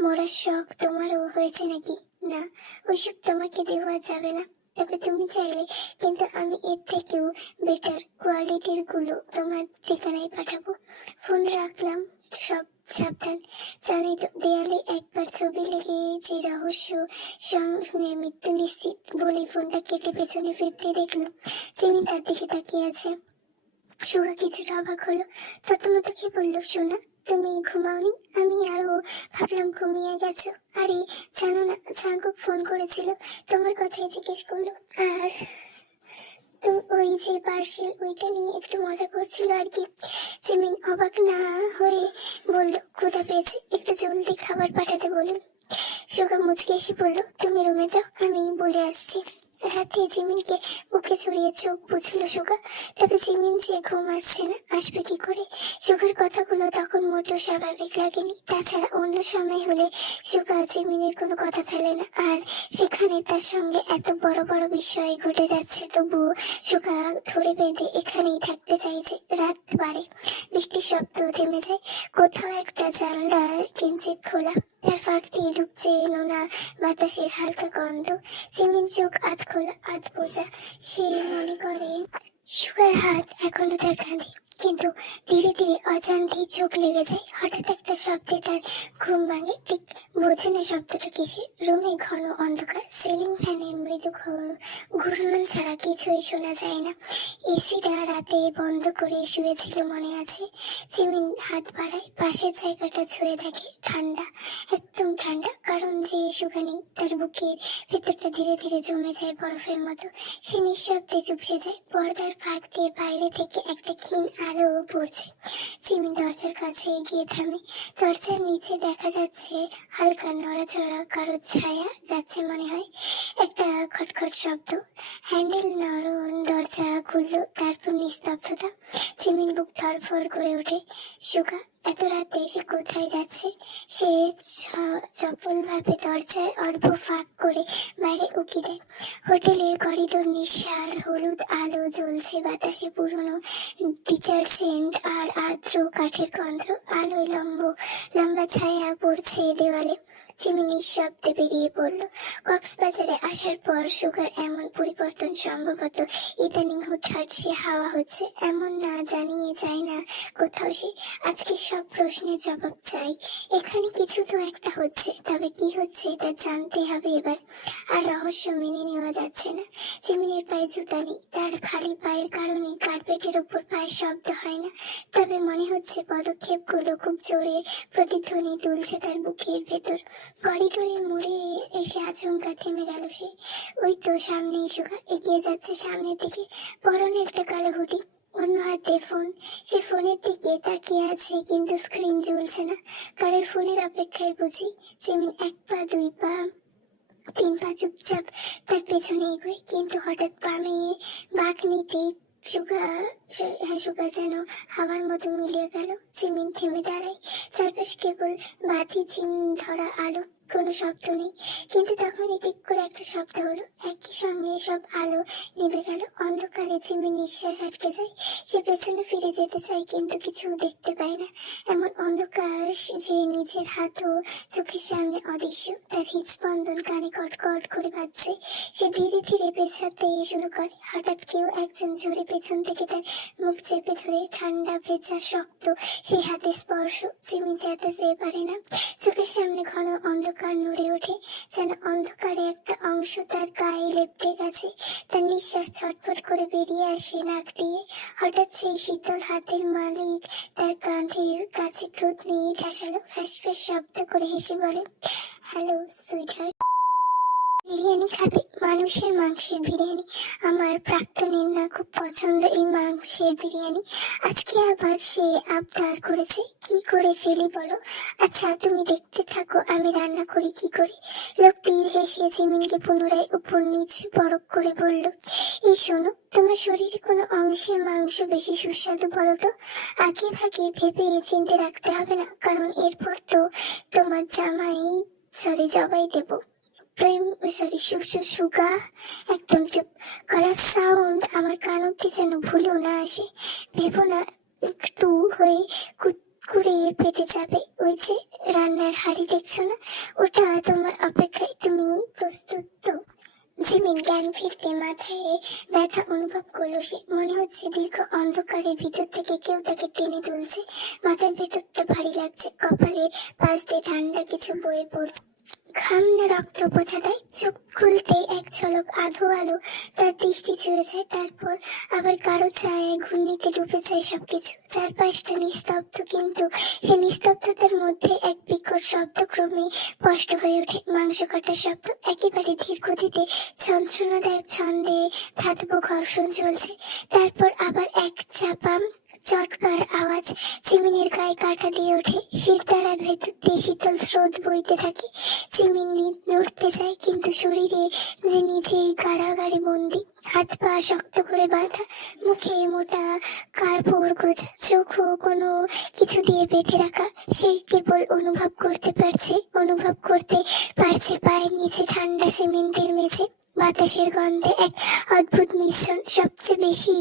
মরার শখ তোমারও হয়েছে নাকি? না, ওইসব তোমাকে দেওয়া যাবে না। তবে তুমি চাইলে কিন্তু আমি এর থেকেও বেটার কোয়ালিটির গুলো তোমার ঠিকানায় পাঠাবো। ফোন রাখলাম, সব সাবধান। জানি তো, দেয়ালে একবার ছবি লেগে যে রহস্য সঙ্গে মৃত্যু নিশ্চিত। বলে ফোনটা কেটে পেছনে ফিরতে দেখলো জিমি তার দিকে তাকিয়ে আছে। সুগা কিছুটা অবাক হলো। তত্ত্বমত কি বললো, শোনা, তুমি ঘুমাওনি? আমি আরো ভাবলাম ঘুমিয়ে গেছো। আরে জানো না, চাঙ্কুক ফোন করেছিল, তোমার কথাই জিজ্ঞেস করলো। আর তো ওই যে পার্সেল, ওইটা নিয়ে একটু মজা করছিল আর কি। জিমিন অবাক না হয়ে বলল, ক্ষুধা পেয়েছে, একটু জলদি খাবার পাঠাতে বলুন। সুগা মুচকে এসে বলল, তুমি রুমে যাও, আমি বলে আসছি। রাতে জিমিনকে বুকে ছড়িয়ে চোখ বুঝলো সুগা। তবে জিমিন যে ঘুম আসছে না, আসবে কি করে? সুগার কথাগুলো তখন মোটেও স্বাভাবিক লাগেনি। তাছাড়া অন্য সময় হলে সুগা জিমিনের কোনো কথা ফেলে না, আর সেখানে তার সঙ্গে এত বড় বড় বিষয় ঘটে যাচ্ছে, তবুও সুগা ধরে বেঁধে এখানেই থাকতে চাইছে। রাত বাড়ে, বৃষ্টির শব্দ থেমে যায়। কোথাও একটা জানলা কিঞ্চিত খোলা, তার ফাঁক দিয়ে ঢুকছে নোনা বাতাসের হালকা গন্ধ। জিমিন চোখ আধ খোলা আধ বোঝা। সে মনে করে সুগার হাত এখনো তার কাঁধে, কিন্তু ধীরে ধীরে অজান্তেই চোখ লেগে যায়। হঠাৎ একটা শব্দে তার ঘুম ভাঙে। ঠিক বোঝে না শব্দটা কিসের। রুমে ঘন অন্ধকার, সিলিং ফ্যানের মৃদু ঘূর্ণন ছাড়া কিছুই শোনা যায় না। এসিটা রাতে বন্ধ করে শুয়েছিল মনে আছে। জিমিন হাত বাড়ায়, পাশের জায়গাটা ছুঁয়ে দেখে ঠান্ডা, একদম ঠান্ডা। কারণ যে সুগা নেই, তার বুকের ভেতরটা ধীরে ধীরে জমে যায় বরফের মতো। সে নিঃশব্দে চুপসে যায়। পর্দার ফাঁক দিয়ে বাইরে থেকে একটা ক্ষীণ আলো পড়ছে। জিমিন দরজার কাছে এগিয়ে থামে। দরজার নিচে দেখা যাচ্ছে হালকা নড়াচড়া কারো ছায়া যাচ্ছে মনে হয়। একটা খটখট শব্দ, হ্যান্ডেল নরম, দরজা খুললো, তারপর নিস্তব্ধতা। জিমিন বুক ধড়ফড় করে ওঠে। সুগা এত রাতে এসে কোথায় যাচ্ছে? সে চপল ভাবে দরজায় অল্প ফাঁক করে বাইরে উকি দেয়। হোটেলের করিডোর নিঃসার হলুদ আলো জ্বলছে, বাতাসে পুরনো ডিটারজেন্ট আর আর্দ্র কাঠের গন্ধ। আলোয় লম্বা ছায়া পড়ছে দেওয়ালে। জিমি নিঃশব্দে বেরিয়ে পড়ল। কক্সবাজারে আসার পর সুগার এমন পরিবর্তন সম্ভবত ইদানিং হুটহাট সে হাওয়া হচ্ছে, এমন না জানিয়ে যায় না কোথাও সে। আজকে সব প্রশ্নের জবাব চাই। এখানে কিছু তো একটা হচ্ছে, তবে কি হচ্ছে তা জানতে হবে এবার। আর রহস্য মেনে নেওয়া যাচ্ছে না। জিমিনের পায়ে জুতা নেই, তার খালি পায়ের কারণে কার্পেটের উপর পায়ের শব্দ হয় না, তবে মনে হচ্ছে পদক্ষেপগুলো খুব জোরে প্রতিধ্বনি তুলছে তার বুকের ভেতর। করিডোরের মোড়ে এসে আচমকা থেমে গেল সে। ওই তো সামনেই সুগা এগিয়ে যাচ্ছে সামনের দিকে, পরনে একটা কালো হুডি, অন্য হাতে ফোন। সে ফোনের দিকে তাকিয়ে আছে, কিন্তু স্ক্রিন জ্বলছে না। কারোর ফোনের অপেক্ষায় বুঝি। জিমিন 1 পা 2 পা 3 পা চুপচাপ তার পেছনে এগোয়, কিন্তু হঠাৎ বামে বাঁক নিতেই সুগা যেন হাওয়ার মতো মিলিয়ে গেল। জিমিন থেমে দাঁড়ায়। চারপাশ কেবল বাতি চিম ধরা আলো, কোনো শব্দ নেই। কিন্তু তখনই ঠিক করে একটা শব্দ হলো, একই সঙ্গে সব আলো নিভে গেল। অন্ধকারে জিমিন নিঃশ্বাস আটকে যায়। সে পেছনে ফিরে যেতে চায়, কিন্তু কিছু দেখতে পায় না। এমন অন্ধকার যে নিজের হাত ও চোখের সামনে অদৃশ্য। তার হৃদস্পন্দন কানে কটকট করে বাজছে। সে ধীরে ধীরে পেছাতে শুরু করে। হঠাৎ কেউ একজন জোরে পেছন থেকে তার মুখ চেপে ধরে। ঠান্ডা ভেজা শক্ত সেই হাতে স্পর্শ। জিমিন যেতে পারে না। চোখের সামনে ঘন অন্ধকার নড়ে ওঠে, যেন অন্ধকারে একটা অংশ তার গায়ে লেপ্টে গেছে। তার নিঃশ্বাস ছটফট করে বেরিয়ে আসে নাক দিয়ে। হঠাৎ সেই শীতল হাতের মালিক তার কাঁধের কাছে ঠোঁট নিয়ে ঠাসালো। ফ্যাস ফ্যাস শব্দ করে হেসে বলে, হ্যালো সুইটহার্ট, বিরিয়ানি খাবে? মানুষের মাংসের বিরিয়ানি। আমার প্রাক্তনের না খুব পছন্দ এই মাংসের বিরিয়ানি। আজকে আবার সে আবদার করেছে। কি করে ফেলি বলো? আচ্ছা তুমি দেখতে থাকো আমি রান্না করি কি করে। লোকটি হেসে জিমিনকে পুনরায় উপর নিচ পরখ করে বলল, এই শোনো, তোমার শরীরে কোনো অংশের মাংস বেশি সুস্বাদু বলো তো? আগে ভাগে ভেবে চিনতে রাখতে হবে না, কারণ এরপর তো তোমার জবাই দেবো। সুগা একদম চুপ। গলার সাউন্ড আমার কান অব্দি যেন ভুলেও না আসে। ভেবো না একটু হয়ে কুড়িয়ে পেটে যাবে। ওই যে রান্নার হাড়ি দেখছো না, ওটা তোমার অপেক্ষায়। তুমি প্রস্তুত তো? জিমিন জ্ঞান ফিরতে মাথায় ব্যথা অনুভব করলো সে। মনে হচ্ছে দীর্ঘ অন্ধকারের ভিতর থেকে কেউ তাকে টেনে তুলছে। মাথার ভেতরটা ভারী লাগছে, কপালের পাশ দিয়ে ঠান্ডা কিছু বয়ে পড়ছে। ঘাম না রক্ত বোঝা দেয়। চোখ খুলতেই এক ঝলক আধো আলো তার দৃষ্টি ছুঁয়ে যায়, তারপর আবার কারো ছায়ায় ঘূর্ণিতে ডুবে যায় সবকিছু। চারপাশটা নিস্তব্ধ, কিন্তু সে নিস্তব্ধতার মধ্যে এক বিকট শব্দ ক্রমে স্পষ্ট হয়ে ওঠে। মাংস কাটার শব্দ, একেবারে ধীর গতিতে যন্ত্রণাদায়ক ছন্দে ধাতব ঘর্ষণ চলছে। তারপর আবার এক চাপা চটকার আওয়াজ। জিমিনের গায়ে কাঁটা দিয়ে ওঠে। শিরদাঁড়ার ভেতর দিয়ে শীতল স্রোত বইতে থাকে। জিমিন নড়তে চায়, কিন্তু শরীরে যে নিজেই কারাগারে বন্দি। হাত পা শক্ত করে বাঁধা, মুখে মোটা কার্পড় গোছা, চোখও কোনো কিছু দিয়ে বেঁধে রাখা। সে কেবল অনুভব করতে পারছে পায়ের নিচে ঠান্ডা সিমেন্টের মেঝে। বাতাসের গন্ধে এক অদ্ভুত মিশ্রণ। সবচেয়ে বেশি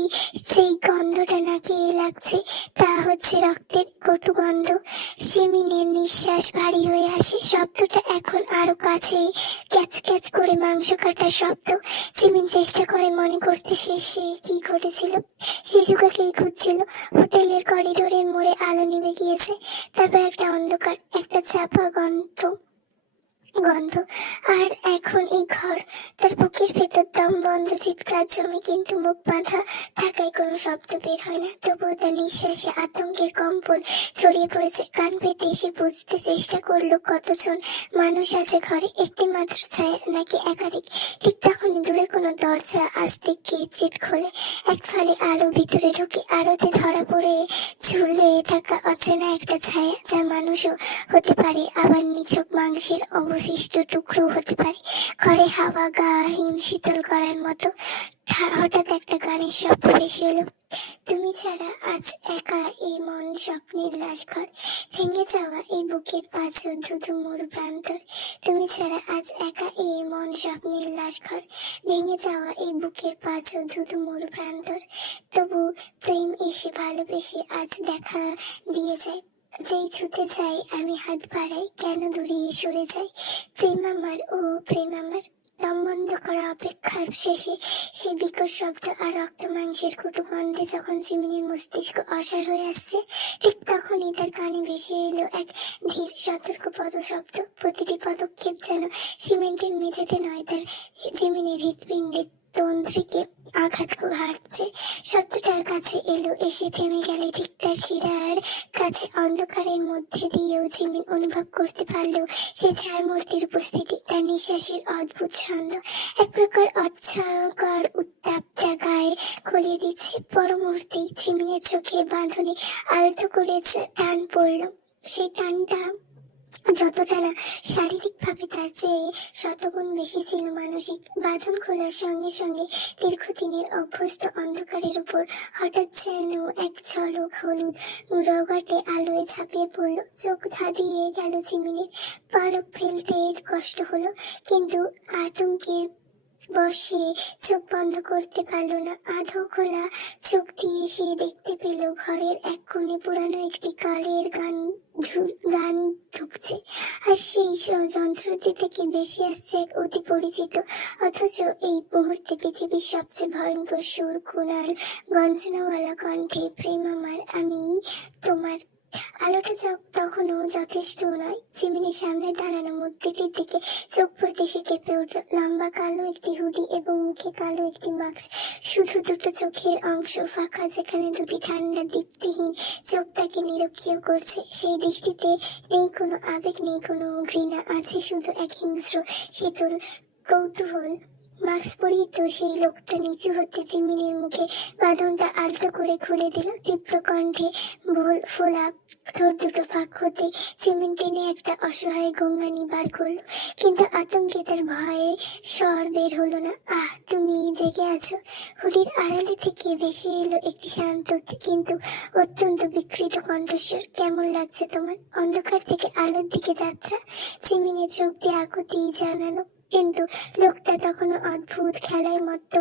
সেই গন্ধটা নাকে লাগছে, তা হচ্ছে রক্তের কটু গন্ধ। জিমিনের নিঃশ্বাস ভারী হয়ে আসে। শব্দটা এখন আরো কাছে, ক্যাচ ক্যাচ করে মাংস কাটার শব্দ। জিমিন চেষ্টা করে মনে করতে সে কি ঘটেছিল। সে সুগাকেই খুঁজছিল। হোটেলের করিডোরের মোড়ে আলো নিভে গিয়েছে। তারপর একটা অন্ধকার, একটা চাপা গন্ধ। গন্ধ। আর এখন এই ঘর, তার বুকের ভেতর দম বন্ধ চিৎকার জমে, কিন্তু মুখ বাঁধা থাকায় কোনো শব্দ বের হয় না। তবুও তার নিঃশ্বাসে আতঙ্কের কম্পন ছড়িয়ে পড়েছে। কান পেতে এসে বুঝতে চেষ্টা করলো কতজন মানুষ আছে ঘরে, একটি মাত্র ছায়া নাকি একাধিক। ঠিক তখনই দূরে কোনো দরজা আস্তে কিঞ্চিৎ খোলে, এক ফালি আলো ভিতরে ঢুকে। আলোতে ধরা পড়ে ঝুলে থাকা অচেনা একটা ছায়া, যা মানুষও হতে পারে, আবার নিছক মাংসের অবশিষ্ট টুকরো হতে পারে। ঘরে হাওয়া গা হিম শীতল করার মতো। হঠাৎ একটা গানের শব্দ ভেসে এলো। তুমি ছাড়া আজ একা এই মন স্বপ্নের লাশঘর, ভেঙে যাওয়া এই বুকের পাঁচর ধুধু মোর প্রান্তর। তুমি ছাড়া আজ একা এই মন স্বপ্নের লাশঘর, ভেঙে যাওয়া এই বুকের পাঁচর ধুধু মোর প্রান্তর। তবু প্রেম এসে ভালোবেসে আজ দেখা দিয়ে যায়। যেই ছুতে যাই আমি হাত বাড়াই, কেন দূরে সরে যাই। প্রেম আমার, ও প্রেম আমার। দম বন্ধ করা অপেক্ষার শেষে সে বিকট শব্দ আর রক্ত মাংসের কুটু গন্ধে যখন চিমিনির মস্তিষ্ক অসাড় হয়ে আসছে, ঠিক তখনই তার কানে ভেসে এলো এক ধীর সতর্ক পদশব্দ। প্রতিটি পদক্ষেপ যেন সিমেন্টের মেঝেতে নয়, তার চিমিনির হৃৎপিণ্ডে তন্ত্রীকে আঘাত হাঁটছে। শব্দটার কাছে এলো, এসে থেমে গেলে ঠিক তার শিরার কাছে। অন্ধকারের মধ্যে দিয়েও জিমিন অনুভব করতে পারলো সে ছায়ামূর্তির উপস্থিতি, তার নিঃশ্বাসের অদ্ভুত ছন্দ, এক প্রকার অচ্ছাকর উত্তাপ যা গায়ে গলিয়ে দিচ্ছে। পর মুহূর্তেই জিমিনের চোখে বাঁধনে আলতো করেছে টান পড়লো। সেই টানটা যতটা না শারীরিক ভাবে, তার চেয়ে শতগুণ বেশি ছিল মানসিক। বাঁধন খোলার সঙ্গে সঙ্গে দীর্ঘদিনের অভ্যস্ত অন্ধকারের উপর হঠাৎ যেন এক ঝলক হলুদ রগাটে আলোয় ঝাঁপিয়ে পড়লো। চোখ ধাঁধিয়ে গেল জিমিনের, পলক ফেলতে কষ্ট হলো, কিন্তু আতঙ্কের বসে চোখ বন্ধ করতে পারল না। আধো খোলা চোখ দিয়ে সে দেখতে পেল ঘরের এক কোণে পুরানো একটি কালের গান ঢুকছে, আর সেই যন্ত্রটি থেকে বেশি আসছে এক অতি পরিচিত অথচ এই মুহূর্তে পৃথিবীর সবচেয়ে ভয়ঙ্কর সুর, কুণাল গঞ্জনাওয়ালা কণ্ঠে, প্রেম আমার, আমি তোমার। আলোটা তখনও যথেষ্ট নয়। চিমিনির সামনে দাঁড়ানো মূর্তিটির দিকে চোখ পড়তে সে কেঁপে উঠল। লম্বা কালো একটি হুডি এবং মুখে কালো একটি মাস্ক, শুধু দুটো চোখের অংশ ফাঁকা, যেখানে দুটি ঠান্ডা দীপ্তিহীন চোখ তাকে নিরক্ষীয় করছে। সেই দৃষ্টিতে নেই কোনো আবেগ, নেই কোনো ঘৃণা, আছে শুধু এক হিংস্র শীতল কৌতূহল। মাস্ক পরিহিত সেই লোকটা নিচু হতে চিমিনির মুখে বাঁধনটা আলতো করে খুলে দিল। তীব্র কণ্ঠে ফোলা ঠোঁট দুটো ফাঁক হতে চিমিন টেনে একটা অসহায় গঙ্গানি বার করলো, কিন্তু আতঙ্কে তার ভয়ে স্বর বের হলো না। আহ, তুমি জেগে আছো? হুডির আড়ালে থেকে ভেসে এলো একটি শান্ত কিন্তু অত্যন্ত বিকৃত কণ্ঠস্বর। কেমন লাগছে তোমার? অন্ধকার থেকে আলোর দিকে যাত্রা, চিমিনের চোখ দিয়ে আকুতি জানালো, কিন্তু লোকটা তখনও অদ্ভুত খেলায় মত্ত।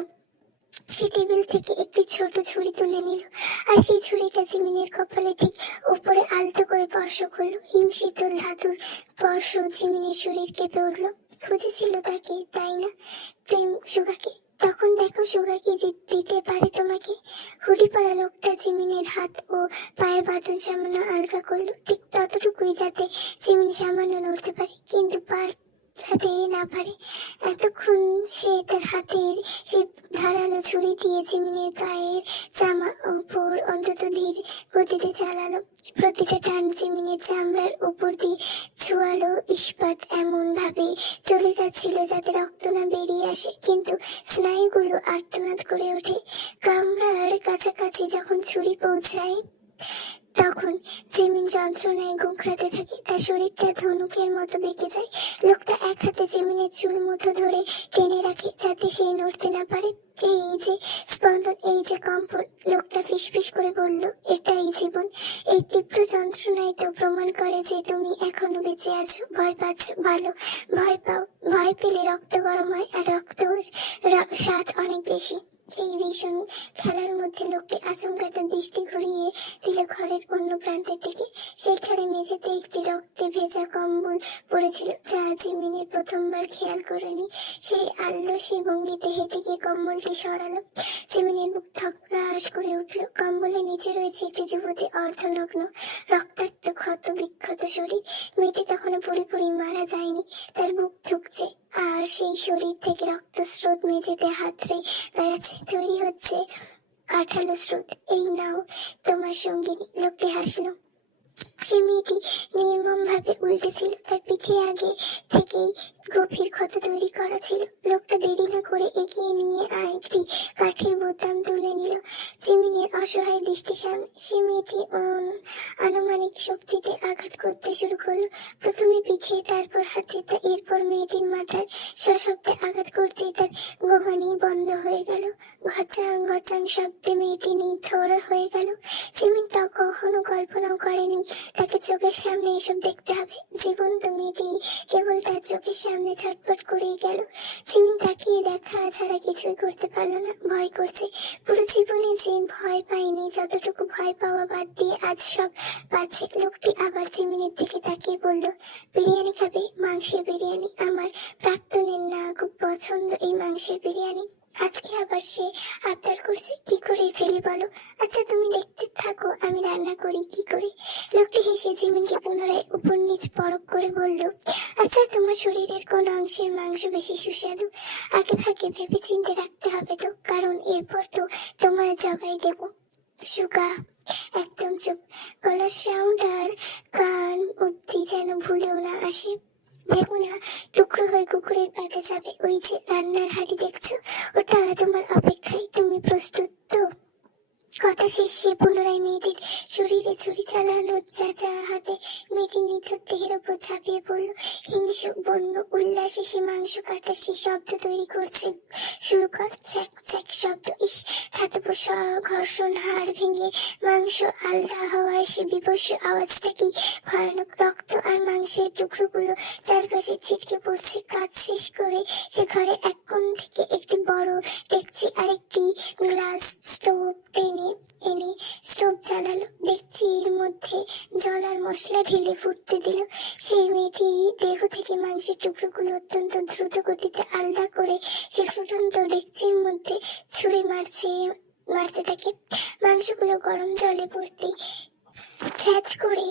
সে টেবিল থেকে একটি ছোট ছুরি তুলে নিল, আর সেই ছুরিটা জিমিনের কপালে ঠিক উপরে আলতো করে স্পর্শ করলো। হিম শীতল ধাতুর স্পর্শ জিমিনের শরীর কেঁপে উঠলো। খুঁজেছিল তাকে, তাই না? প্রেম সুগাকে। তখন দেখো সুগা কি দিতে পারে তোমাকে। হুডি পরা লোকটা জিমিনের হাত ও পায়ের বাঁধন সামান্য আলগা করলো, ঠিক ততটুকুই যাতে জিমিন সামান্য নড়তে পারে, কিন্তু হাতে না পারে। এতক্ষণ সে তার হাতের সে ধারালো ছুরি দিয়ে জিমিনের গায়ের জামা উপর অন্তত ধীর গতিতে চালালো। প্রতিটা টান জিমিনের চামড়ার উপর দিয়ে ছোঁয়ালো ইস্পাত এমন ভাবে চলে যাচ্ছিল যাতে রক্ত না বেরিয়ে আসে, কিন্তু স্নায়ুগুলো আর্তনাদ করে ওঠে। কামড়ার কাছাকাছি যখন ছুরি পৌঁছায়, তখন জিমিন যন্ত্রণায় গোখরাতে থাকে। তার শরীরটা ধনুকের মতো বেঁকে যায়। লোকটা এক হাতে জিমিনের চুল মুঠো ধরে টেনে রাখে, যাতে সে নড়তে না পারে। এই যে স্পন্দন, এই যে কম্পন। লোকটা ফিসফিস করে বলল, এটাই জীবন। এই তীব্র যন্ত্রণাই তো প্রমাণ করে যে তুমি এখনো বেঁচে আছো। ভয় পাচ্ছ, ভালো, ভয় পাও। ভয় পেলে রক্ত গরম হয়, আর রক্ত স্বাদ অনেক বেশি। এই ভীষণ খেলার মধ্যে লোকটি আচমকা তার দৃষ্টি ঘুরিয়ে দিল ঘরের অন্য প্রান্তের দিকে। সেখানে মেঝেতে একটি রক্তে ভেজা কম্বল পড়েছিল, যা জিমিনের প্রথমবার খেয়াল করেনি। সেই আলসে ভঙ্গিতে হেঁটে গিয়ে কম্বলটি সরালো। জিমিনের বুক ধড়াস করে উঠল। কম্বলের নিচে রয়েছে একটি যুবতী, অর্ধনগ্ন, রক্তাক্ত, ক্ষত বিক্ষত শরীর। মেয়েটি তখনও পুরোপুরি মারা যায়নি, তার বুক ধুকছে আর সেই শরীর থেকে রক্তস্রোত মেঝেতে হাতড়ে বেড়াচ্ছে, তৈরি হচ্ছে আঠালো স্রোত। এই নাও তোমার সঙ্গিনী। লোকটি হাসলো। সে মেয়েটি নির্মম ভাবে উল্টেছিল, তার পিঠে আগে থেকেই গভীর ক্ষত তৈরি করা ছিল। লোকটা দেরি না করে এগিয়ে নিয়ে একটি কাঠের বোতাম তুলে নিল জিমিনের অসহায় দৃষ্টির সামনে। সে মেয়েটি আনুমানিক শক্তিতে আঘাত করতে শুরু করলো, প্রথমে পিঠে, তারপর হাতে, এরপর মেয়েটির মাথায়। সশব্দে আঘাত করতে তার গোঙানি বন্ধ হয়ে গেল। ঘচাং ঘচাং শব্দে মেয়েটি নিথর হয়ে গেল। জিমিন তা কখনো কল্পনাও করেনি তাকে চোখের সামনে এসব দেখতে হবে। জীবন্ত মেয়েটি কেবল তার চোখের সামনে ছটফট করেই গেল। জিমিন তাকিয়ে দেখা ছাড়া কিছুই করতে পারলো না। ভয় করছে। পুরো জীবনে যে ভয় পায়নি, যতটুকু ভয় পাওয়া বাদ দিয়ে আজ সব পাচ্ছে। লোকটি আবার জিমিনের দিকে তাকিয়ে বলল, বিরিয়ানি খাবে? মাংসের বিরিয়ানি। আমার প্রাক্তনের না খুব পছন্দ এই মাংসের বিরিয়ানি। আজকে আবার সে আবদার করছে। কি করে ফেলি বলো? আচ্ছা তুমি দেখতে থাকো, আমি রান্না করি কি করে। লোকটি হেসে জিমিনকে পুনরায় উপর নিচ পরখ করে বলল, আচ্ছা তোমার শরীরের কোন অংশের মাংস বেশি সুস্বাদু? আগে ভাগে ভেবে চিন্তে রাখতে হবে তো, কারণ এরপর তো তোমায় জবাই দেব। সুগা একদম চুপ। গলার সাউন্ড আর কান অব্দি যেন ভুলেও না আসে। ভেবো না টুকরো হয়ে কুকুরের পাতে যাবে। ওই যে রান্নার হাঁড়ি দেখছো, ওটা তোমার অপেক্ষায়। তুমি প্রস্তুত তো? কথা শেষ সে পুনরায় মেয়েটির শরীরে ছুরি চালানোর চাচা হাতে মেয়েটির নিথর দেহের ওপর ঝাঁপিয়ে পড়লো। হিংস্র বন্য উল্লাসে সে মাংস কাটার সে শব্দ তৈরি করছে। শুরু কর, চ্যাক চ্যাক শব্দ। ইস, ধাতব ঘর্ষণ, হাড় ভেঙে মাংস আলদা হওয়ায় সে বিভৎস আওয়াজটা কি ভয়ানক। রক্ত আর মাংসের টুকরোগুলো চারপাশে ছিটকে পড়ছে। কাজ শেষ করে সে ঘরে এক কোণ থেকে একটি বড় ডেকচি আর একটি গ্লাস স্টোভ টেনে এনে স্টোভ জ্বালালো। ডেকচির মধ্যে জল আর মশলা ঢেলে ফুটতে দিল। সেই মেয়েটি দেহ থেকে মাংসের টুকরোগুলো অত্যন্ত দ্রুত গতিতে আলাদা করে সে ফুটন্ত ডেকচির মধ্যে ছুঁড়ে মারতে থাকে। মাংসগুলো গরম জলে পড়তে ছ্যাঁচ করে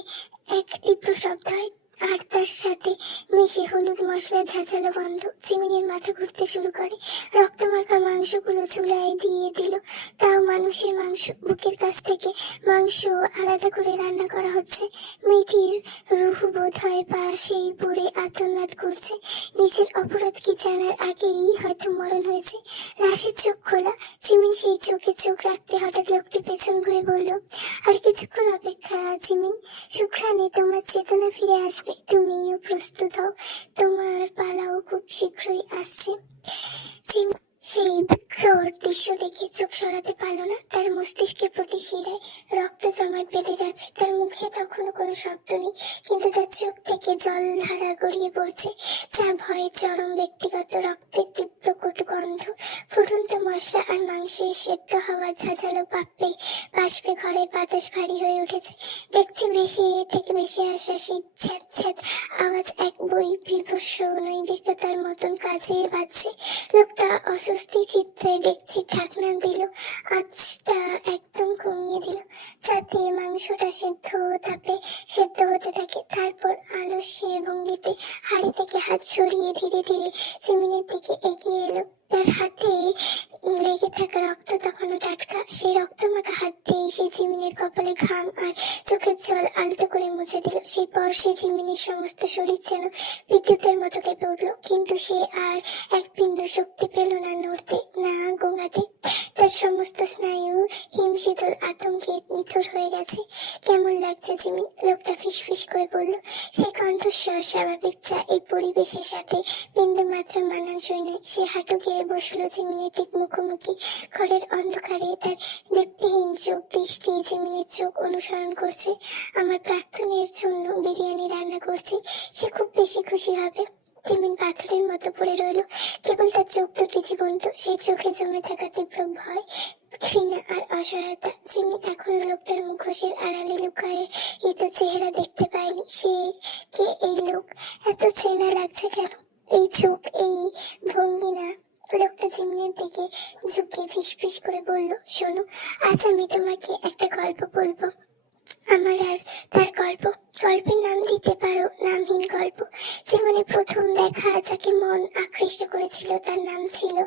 এক তীব্র শব্দ হয়, আর তার সাথে মিশে হলুদ মশলা ঝাঁঝালো গন্ধ। জিমিনের মাথা ঘুরতে শুরু করে। রক্তমাখা মাংসগুলো চুলায় দিয়ে দিল। তাও মানুষের মাংস। বুকের কাছ থেকে মাংস আলাদা করে রান্না করা হচ্ছে। মেয়েটির রুহ বোধ হয় পাশেই পড়ে আর্তনাদ করছে। নিজের অপরাধ কি জানার আগেই হয়তো মরণ হয়েছে। লাশের চোখ খোলা। জিমিন সেই চোখে চোখ রাখতে হঠাৎ লোকটি পেছন ঘুরে বলল, আর কিছুক্ষণ অপেক্ষা জিমিন, সুখ্রানে তোমার চেতনা ফিরে আসবে। তুমিও প্রস্তুত হও, তোমার পালাও খুব শীঘ্রই আসছে। সেই বিকট দৃশ্য দেখে চোখ সরাতে পারল না। তার মস্তিষ্কের প্রতি শিরায় রক্ত জমাট বেঁধে যাচ্ছে। তার মুখে তখনও কোনো শব্দ নেই, কিন্তু তার চোখ থেকে জলধারা গড়িয়ে পড়ছে, যা ভয়ের চরম। ব্যক্তিগত রক্তের তীব্র কটু গন্ধ, ফুটন্ত মশলা আর মাংসের সেদ্ধ হওয়ার ঝাঁঝালো বাষ্পে ঘরের বাতাস ভারী হয়ে উঠেছে। দেখছি বেশি থেকে বেশি আসা সেই ছ্যাঁত ছ্যাঁত আওয়াজ এক বই বিভৎস নৈবিকতার মতন কাজে বাজছে। লোকটা অস্বস্তি চিত্তে ডেকচি ঢাকনা দিল, আঁচটা একদম কমিয়ে দিল, যাতে মাংসটা তাপে সেদ্ধ হতে থাকে। তারপর আলস্যে ভঙ্গিতে হাড়ি থেকে হাত সরিয়ে ধীরে ধীরে জিমিনের দিকে এগিয়ে এলো। তার হাতে লেগে থাকা রক্ত তখনও টাটকা। সেই রক্তমাখা হাত দিয়ে সে জিমিনের কপালে ঘাম আর চোখের জল আলতো করে মুছে দিল। সেই স্পর্শে জিমিনের সমস্ত শরীর যেন বিদ্যুতের মতো কেঁপে উঠল, কিন্তু সে আর এক বিন্দু শক্তি পেল না নড়তে, না গোঙাতে। তার সমস্ত স্নায়ু হিমশীতল আতঙ্কে নিথর হয়ে গেছে। কেমন লাগছে জিমিন? লোকটা ফিসফিস করে বলল। সে কণ্ঠস্বর স্বাভাবিক, যা এই পরিবেশের সাথে বিন্দু মাত্র মানানসই নয়। সে হাঁটু গেড়ে বসলো জিমিনের ঠিক মুখোমুখি। ঘরের অন্ধকারে তার দীপ্তিহীন চোখ দৃষ্টি জিমিনের চোখ অনুসরণ করছে। আমার প্রাক্তনের জন্য বিরিয়ানি রান্না করছি, সে খুব বেশি খুশি হবে। জিমিন পাথরের মতো পড়ে রইল। কেবল তার চোখ দুটি জীবন্ত, সেই চোখে জমে থাকা তীব্র ভয়, ঘৃণা আর অসহায়তা। জিমিন এখনো লোকটার মুখোশের আড়ালে লুকায়ে তো চেহারা দেখতে পায়নি। সে কে এই লোক? এত চেনা লাগছে কেন? এই চোখ, এই ভঙ্গিনা। লোকটা জিমিনের দিকে ঝুঁকে ফিসফিস করে বলল, শোনো, আজ আমি তোমাকে একটা গল্প বলবো। আমার আর তার গল্প। গল্পের নাম দিতে পারো নামহীন গল্প। জীবনে প্রথম দেখা যাকে মন আকৃষ্ট করেছিল তার নাম ছিল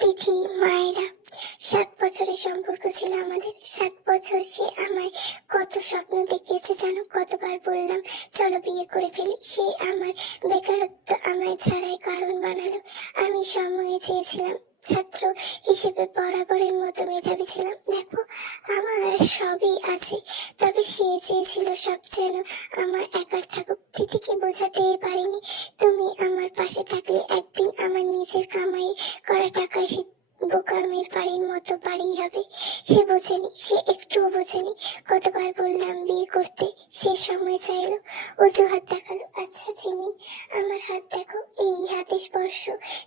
তিথি মায়েরা। 7 বছরের সম্পর্ক ছিল আমাদের। 7 বছর সে আমায় কত স্বপ্ন দেখিয়েছে জানো? কতবার বললাম চলো বিয়ে করে ফেলি। সে আমার বেকারত্ব আমায় ছাড়াই কারণ বানালো। আমি সময়ে চেয়েছিলাম, ছাত্র হিসেবে বরাবরের মতো মেধাবী ছিলাম। দেখো, আমার সবই আছে, তবে সে চেয়েছিল সব যেন আমার একার থাকুক। তিথিকে বোঝাতে পারিনি তুমি আমার পাশে থাকলে একদিন আমার নিজের কামাই করা টাকায় সে বোকামের বাড়ির মতো বাড়ি হবে। সে বোঝেনি, সে একটুও বোঝেনি। কতবার বললাম বিয়ে করতে, সে সময় চাইলো, অজুহাত দেখালো। আচ্ছা জিমিন, আমার হাত দেখো, এই হাতে স্পর্শ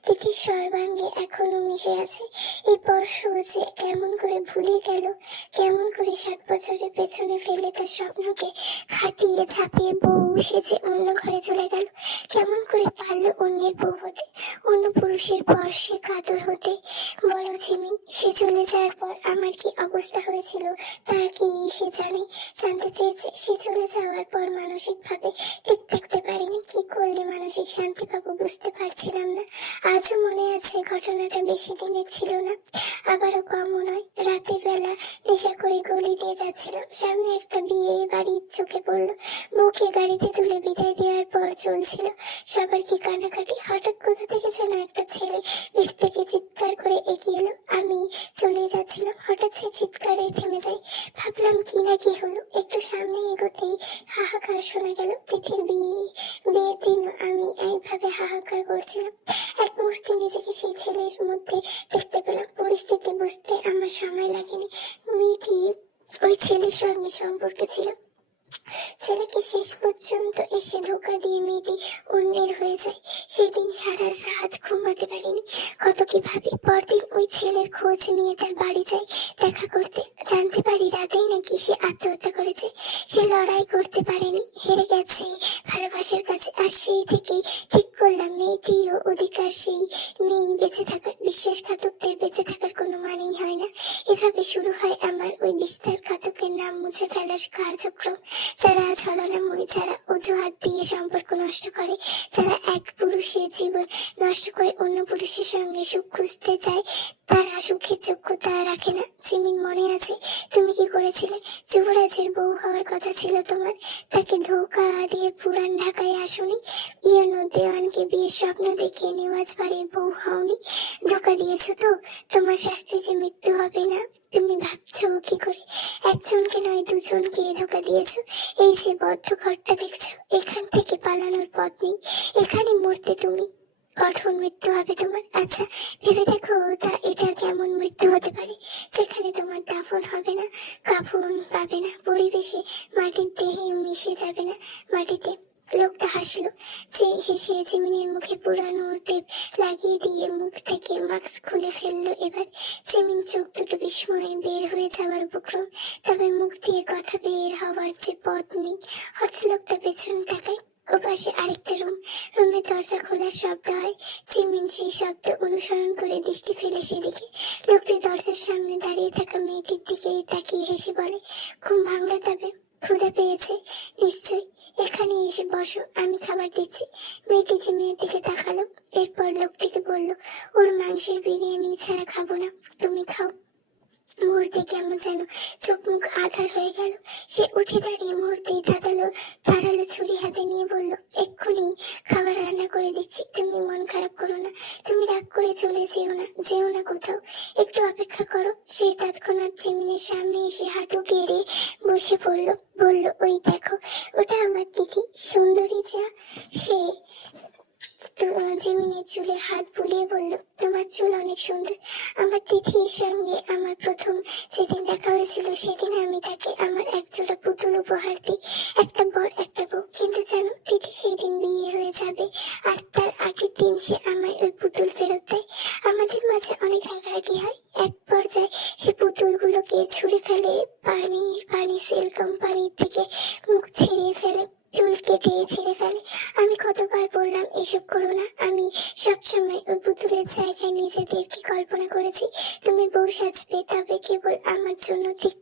তিথির সর্বাঙ্গে এখনো মিশে আছে। এই স্পর্শ যে কেমন করে ভুলে গেল, কেমন করে 7 বছরের পেছনে ফেলে তার স্বপ্নকে খাটিয়ে ছাপিয়ে বউ সেজে অন্য ঘরে চলে গেল। কেমন করে পারলো অন্যের বউ হতে, অন্য পুরুষের পরশে কাতর হতে? বলো জিমিন, সে চলে যাওয়ার পর আমার কি অবস্থা হয়েছিল তা কি সে জানে? জানতে চেয়েছে। সে চলে যাওয়ার পর মানসিক ভাবে ঠিক থাকতে পারিনি। কি করলে মানসিক শান্তি পাবো বুঝতে পারছিলাম না। আজও মনে আছে, ঘটনাটা বেশি দিনের ছিল না, আবারও কমও নয়। রাতের বেলা নেশা করে গলি দিয়ে যাচ্ছিলাম, সামনে একটা বিয়ে বাড়ির চোখে পড়লো। বউকে গাড়িতে তুলে বিদায় দেওয়ার পর চলছিল সবার কি কান্নাকাটি। হঠাৎ কোথা থেকে যেন একটা ছেলে পিঠ থেকে চিৎকার করে এগিয়ে এলো। আমি চলে যাচ্ছিলাম, হঠাৎ সে চিৎকারে থেমে যায়। ভাবলাম কি না কি হলো। একটু সামনে এগোতেই হাহাকার শোনা গেল। তিথির বিয়ের দিন আমি এইভাবে হাহাকার করছিলাম। এক মুহূর্তে নিজেকে সেই ছেলের মধ্যে দেখতে পেলাম। পরিস্থিতি বুঝতে আমার সময় লাগেনি। মেয়েটি ওই ছেলের সঙ্গে সম্পর্ক ছিল। ছেলেকে শেষ পর্যন্ত এসে ধোকা দিয়ে মেয়েটি অন্যের হয়ে যায়। সেদিন সারা রাত ঘুমাতে পারিনি। কত কি ভাবি। পরদিন ওই ছেলের খোঁজ নিয়ে তার বাড়ি যাই দেখা করতে। জানতে পারি রাতেই নাকি সে আত্মহত্যা করেছে। সে লড়াই করতে পারেনি, হেরে গেছে ভালোবাসার কাছে। আর সেই থেকেই ঠিক করলাম মেয়েটিও অধিকার সেই নেই বেঁচে থাকার। বিশ্বাসঘাতকদের বেঁচে থাকার কোনো মানেই হয় না। এভাবে শুরু হয় আমার ওই বিশ্বাসঘাতকের নাম মুছে ফেলার কার্যক্রম। যারা ছলনাময়ী, যারা অজুহাত দিয়ে সম্পর্ক নষ্ট করে, যারা এক পুরুষের জীবন নষ্ট করে অন্য পুরুষের সঙ্গে সুখ খুঁজতে যায়, তারা সুখের যোগ্যতা রাখে না। জিমিন, মনে আছে তুমি কি করেছিলে? যুবরাজের বউ হওয়ার কথা ছিল তোমার, তাকে ধোকা দিয়ে পুরান ঢাকায় আসনি। ইয়নো দেওয়ানকে বিয়ের স্বপ্ন দেখিয়ে নেওয়াজ বাড়ির বউ হওনি। ধোকা দিয়েছো তো, তোমার শাস্তি যে মৃত্যু হবে না। তুমি ভাবছো কি করে? একজনকে নয়, দুজনকে ধোকা দিয়েছো। এই যে বদ্ধ ঘরটা দেখছো, এখান থেকে পালানোর পথ নেই। এখানে মরতে তুমি, কঠোর মৃত্যু হবে তোমার। আচ্ছা ভেবে দেখো তা এটা কেমন মৃত্যু হতে পারে, যেখানে তোমার দাফন হবে না, কাফন পাবে না, পরিবেশে মাটির দেহে মিশে যাবে না মাটিতে। লোকটা হাসলো। যে হেসে জিমিনের মুখে পুরানো টেপ লাগিয়ে দিয়ে মুখ থেকে মাস্ক খুলে ফেললো। এবার জিমিন চোখ দুটো বিস্ময়ে বের হয়ে যাওয়ার উপক্রম, তবে মুখ দিয়ে কথা বের হওয়ার যে পথ নেই। হঠাৎ লোকটা পেছনে তাকায়। ওপাশে আরেকটা রুমের দরজা খোলার শব্দ হয়। জিমিন সেই শব্দ অনুসরণ করে দৃষ্টি ফেলে সেদিকে। লোকটি দরজার সামনে দাঁড়িয়ে থাকা মেয়েটির দিকে তাকিয়ে হেসে বলে, ঘুম ভাঙলো তবে? ক্ষুধা পেয়েছে নিশ্চয়ই, এখানে এসে বসো, আমি খাবার দিচ্ছি। মেয়েটি জিমিনের দিকে তাকালো, এরপর লোকটিকে বলল, ওর মাংসের বিরিয়ানি ছাড়া খাবো না, তুমি খাও। মুহূর্তে কেমন যেন চোখ মুখ আধার হয়ে গেল। সে উঠে দাঁড়িয়ে মুহূর্তেই ধারালো ছুরি হাতে নিয়ে বলল, এক্ষুনি খাবার রান্না করে দিচ্ছি, তুমি মন খারাপ করো না, তুমি রাগ করে চলে যেও না কোথাও, একটু অপেক্ষা করো। সে তৎক্ষণাৎ জিমিনের সামনে এসে হাঁটু গেড়ে বসে পড়ল, বলল, ওই দেখো, ওটা আমার দিদি সুন্দরী যা। সে জিমিনের চুলে হাত বুলিয়ে বলল, তোমার চুল অনেক সুন্দর। আমার তিথির সঙ্গে আমার প্রথম যেদিন দেখা হয়েছিল সেদিন আমি তাকে আমার একজোড়া পুতুল উপহার দিই, একটা বর একটা বউ। কিন্তু জানো, তিথি সেই দিন বিয়ে হয়ে যাবে আর তার আগের দিন সে আমায় ওই পুতুল ফেরত দেয়। আমাদের মাঝে অনেক রাগারাগি হয়, এক পর্যায়ে সে পুতুলগুলোকে ছুঁড়ে ফেলে, পানি সেল কোম্পানির থেকে মুখ ছিঁড়িয়ে ফেলে, চুল কেটে ছিঁড়ে ফেলে। আমি কতবার বললাম এসব করো না। আমি সবসময় ওই পুতুলের জায়গায় নিজেদেরকে কল্পনা করেছি তুমি বউ সাজবে, তবে কেবল আমার জন্য ঠিক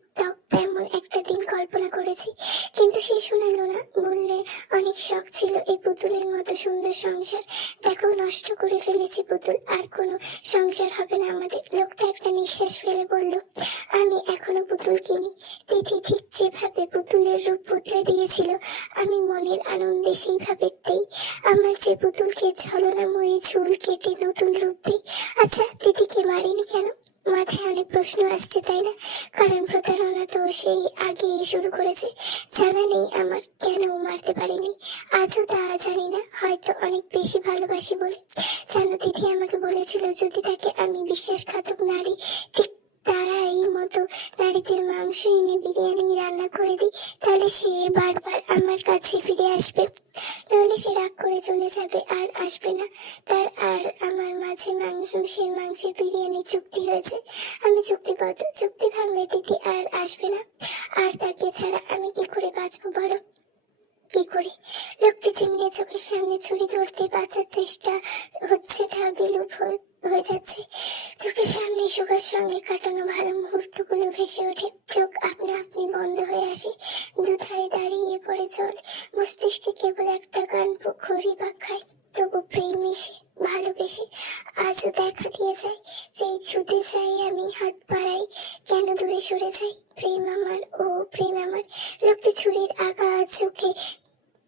তেমন একটা দিন কল্পনা করেছি। কিন্তু সে শোনালো না, বললে অনেক শখ ছিল এই পুতুলের মতো সুন্দর সংসার, দেখো নষ্ট করে ফেলেছি পুতুল, আর কোনো সংসার হবে না আমাদের। লোকটা একটা নিঃশ্বাস ফেলে বলল, আমি এখনো পুতুল কিনি। তিথি ঠিক যেভাবে পুতুলের রূপ বদলে দিয়েছিল আমি মনের আনন্দে সেইভাবে দেই। আমার যে পুতুলকে ছলনাময়ী চুল কেটে নতুন রূপ দিই। আচ্ছা, তিথিকে মারিনি কেন? মাথায় অনেক প্রশ্ন আসছে, তাই না? কারণ প্রতারণা তো সেই আগে শুরু করেছে। জানা নেই আমার কেন মারতে পারিনি, আজও তা জানি না, হয়তো অনেক বেশি ভালোবাসি বলে। জানো, তিথি আমাকে বলেছিল যদি তাকে আমি বিশ্বাসঘাতক নারী ঠিক তারা এই মতো নারীদের মাংস এনে বিরিয়ানি রান্না করে দিই, তাহলে সে বারবার আমার কাছে ফিরে আসবে, নাহলে সে রাগ করে চলে যাবে আর আসবে না। তার আর আমার মাঝে মাংসের বিরিয়ানি চুক্তি হয়েছে, আমি চুক্তিবদ্ধ। চুক্তি ভাঙলে দিদি আর আসবে না, আর তাকে ছাড়া আমি কি করে বাঁচবো বলো? কি করে? লোকটি চিমড়ে চোখের সামনে ছুরি ধরতে বাঁচার চেষ্টা হচ্ছে, বিলুপ হয়ে যাচ্ছে। চোখের সামনে সুগার সঙ্গে কাটানো ভালো মুহূর্তগুলো ভেসে ওঠে, চোখ আপনা আপনি বন্ধ হয়ে আসে, দুধারে দাঁড়িয়ে পড়ে জল, মস্তিষ্কে কেবল একটা গান ঘুরি বা খায়। তবু প্রেম এসে ভালোবেসে আজও দেখা দিয়ে যায়, যেই ছুটে যাই আমি হাত বাড়াই, কেন দূরে সরে যাই? প্রেম আমার, ও প্রেম আমার। লোকটি ছুরির আগা চোখে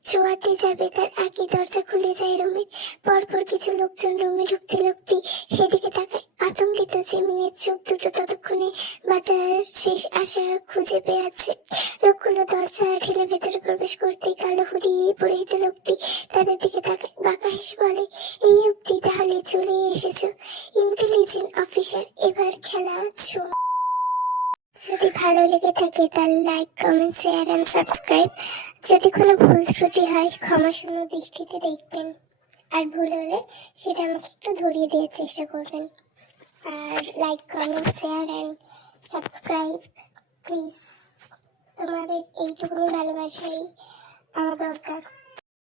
ছোঁয়াতে যাবে তার আগে দরজা খুলে যায় রুমের। পরপর কিছু লোকজন রুমে ঢুকতে লোকটি সেদিকে তাকায়, আতঙ্কিত। জিমিনের চোখ দুটো ততক্ষণে বাঁচার শেষ আশা খুঁজে পেয়েছে। লোকগুলো দরজা ঠেলে ভেতরে প্রবেশ করতেই কালো হুডি পরিহিত লোকটি তাদের দিকে তাকায়, বাঁকা হেসে বলে, এই অব্দি তাহলে চলে এসেছো ইন্টেলিজেন্ট অফিসার, এবার খেলা শুরু। যদি ভালো লেগে থাকে তাহলে like, comment, share and subscribe. যদি কোনো ভুল ত্রুটি হয় ক্ষমাশূন্য দৃষ্টিতে দেখবেন, আর ভুল হলে সেটা আমাকে একটু ধরিয়ে দেওয়ার চেষ্টা করবেন। আর like, comment, share and subscribe please. তোমাদের এইটুকুনি ভালোবাসাই আমার দরকার।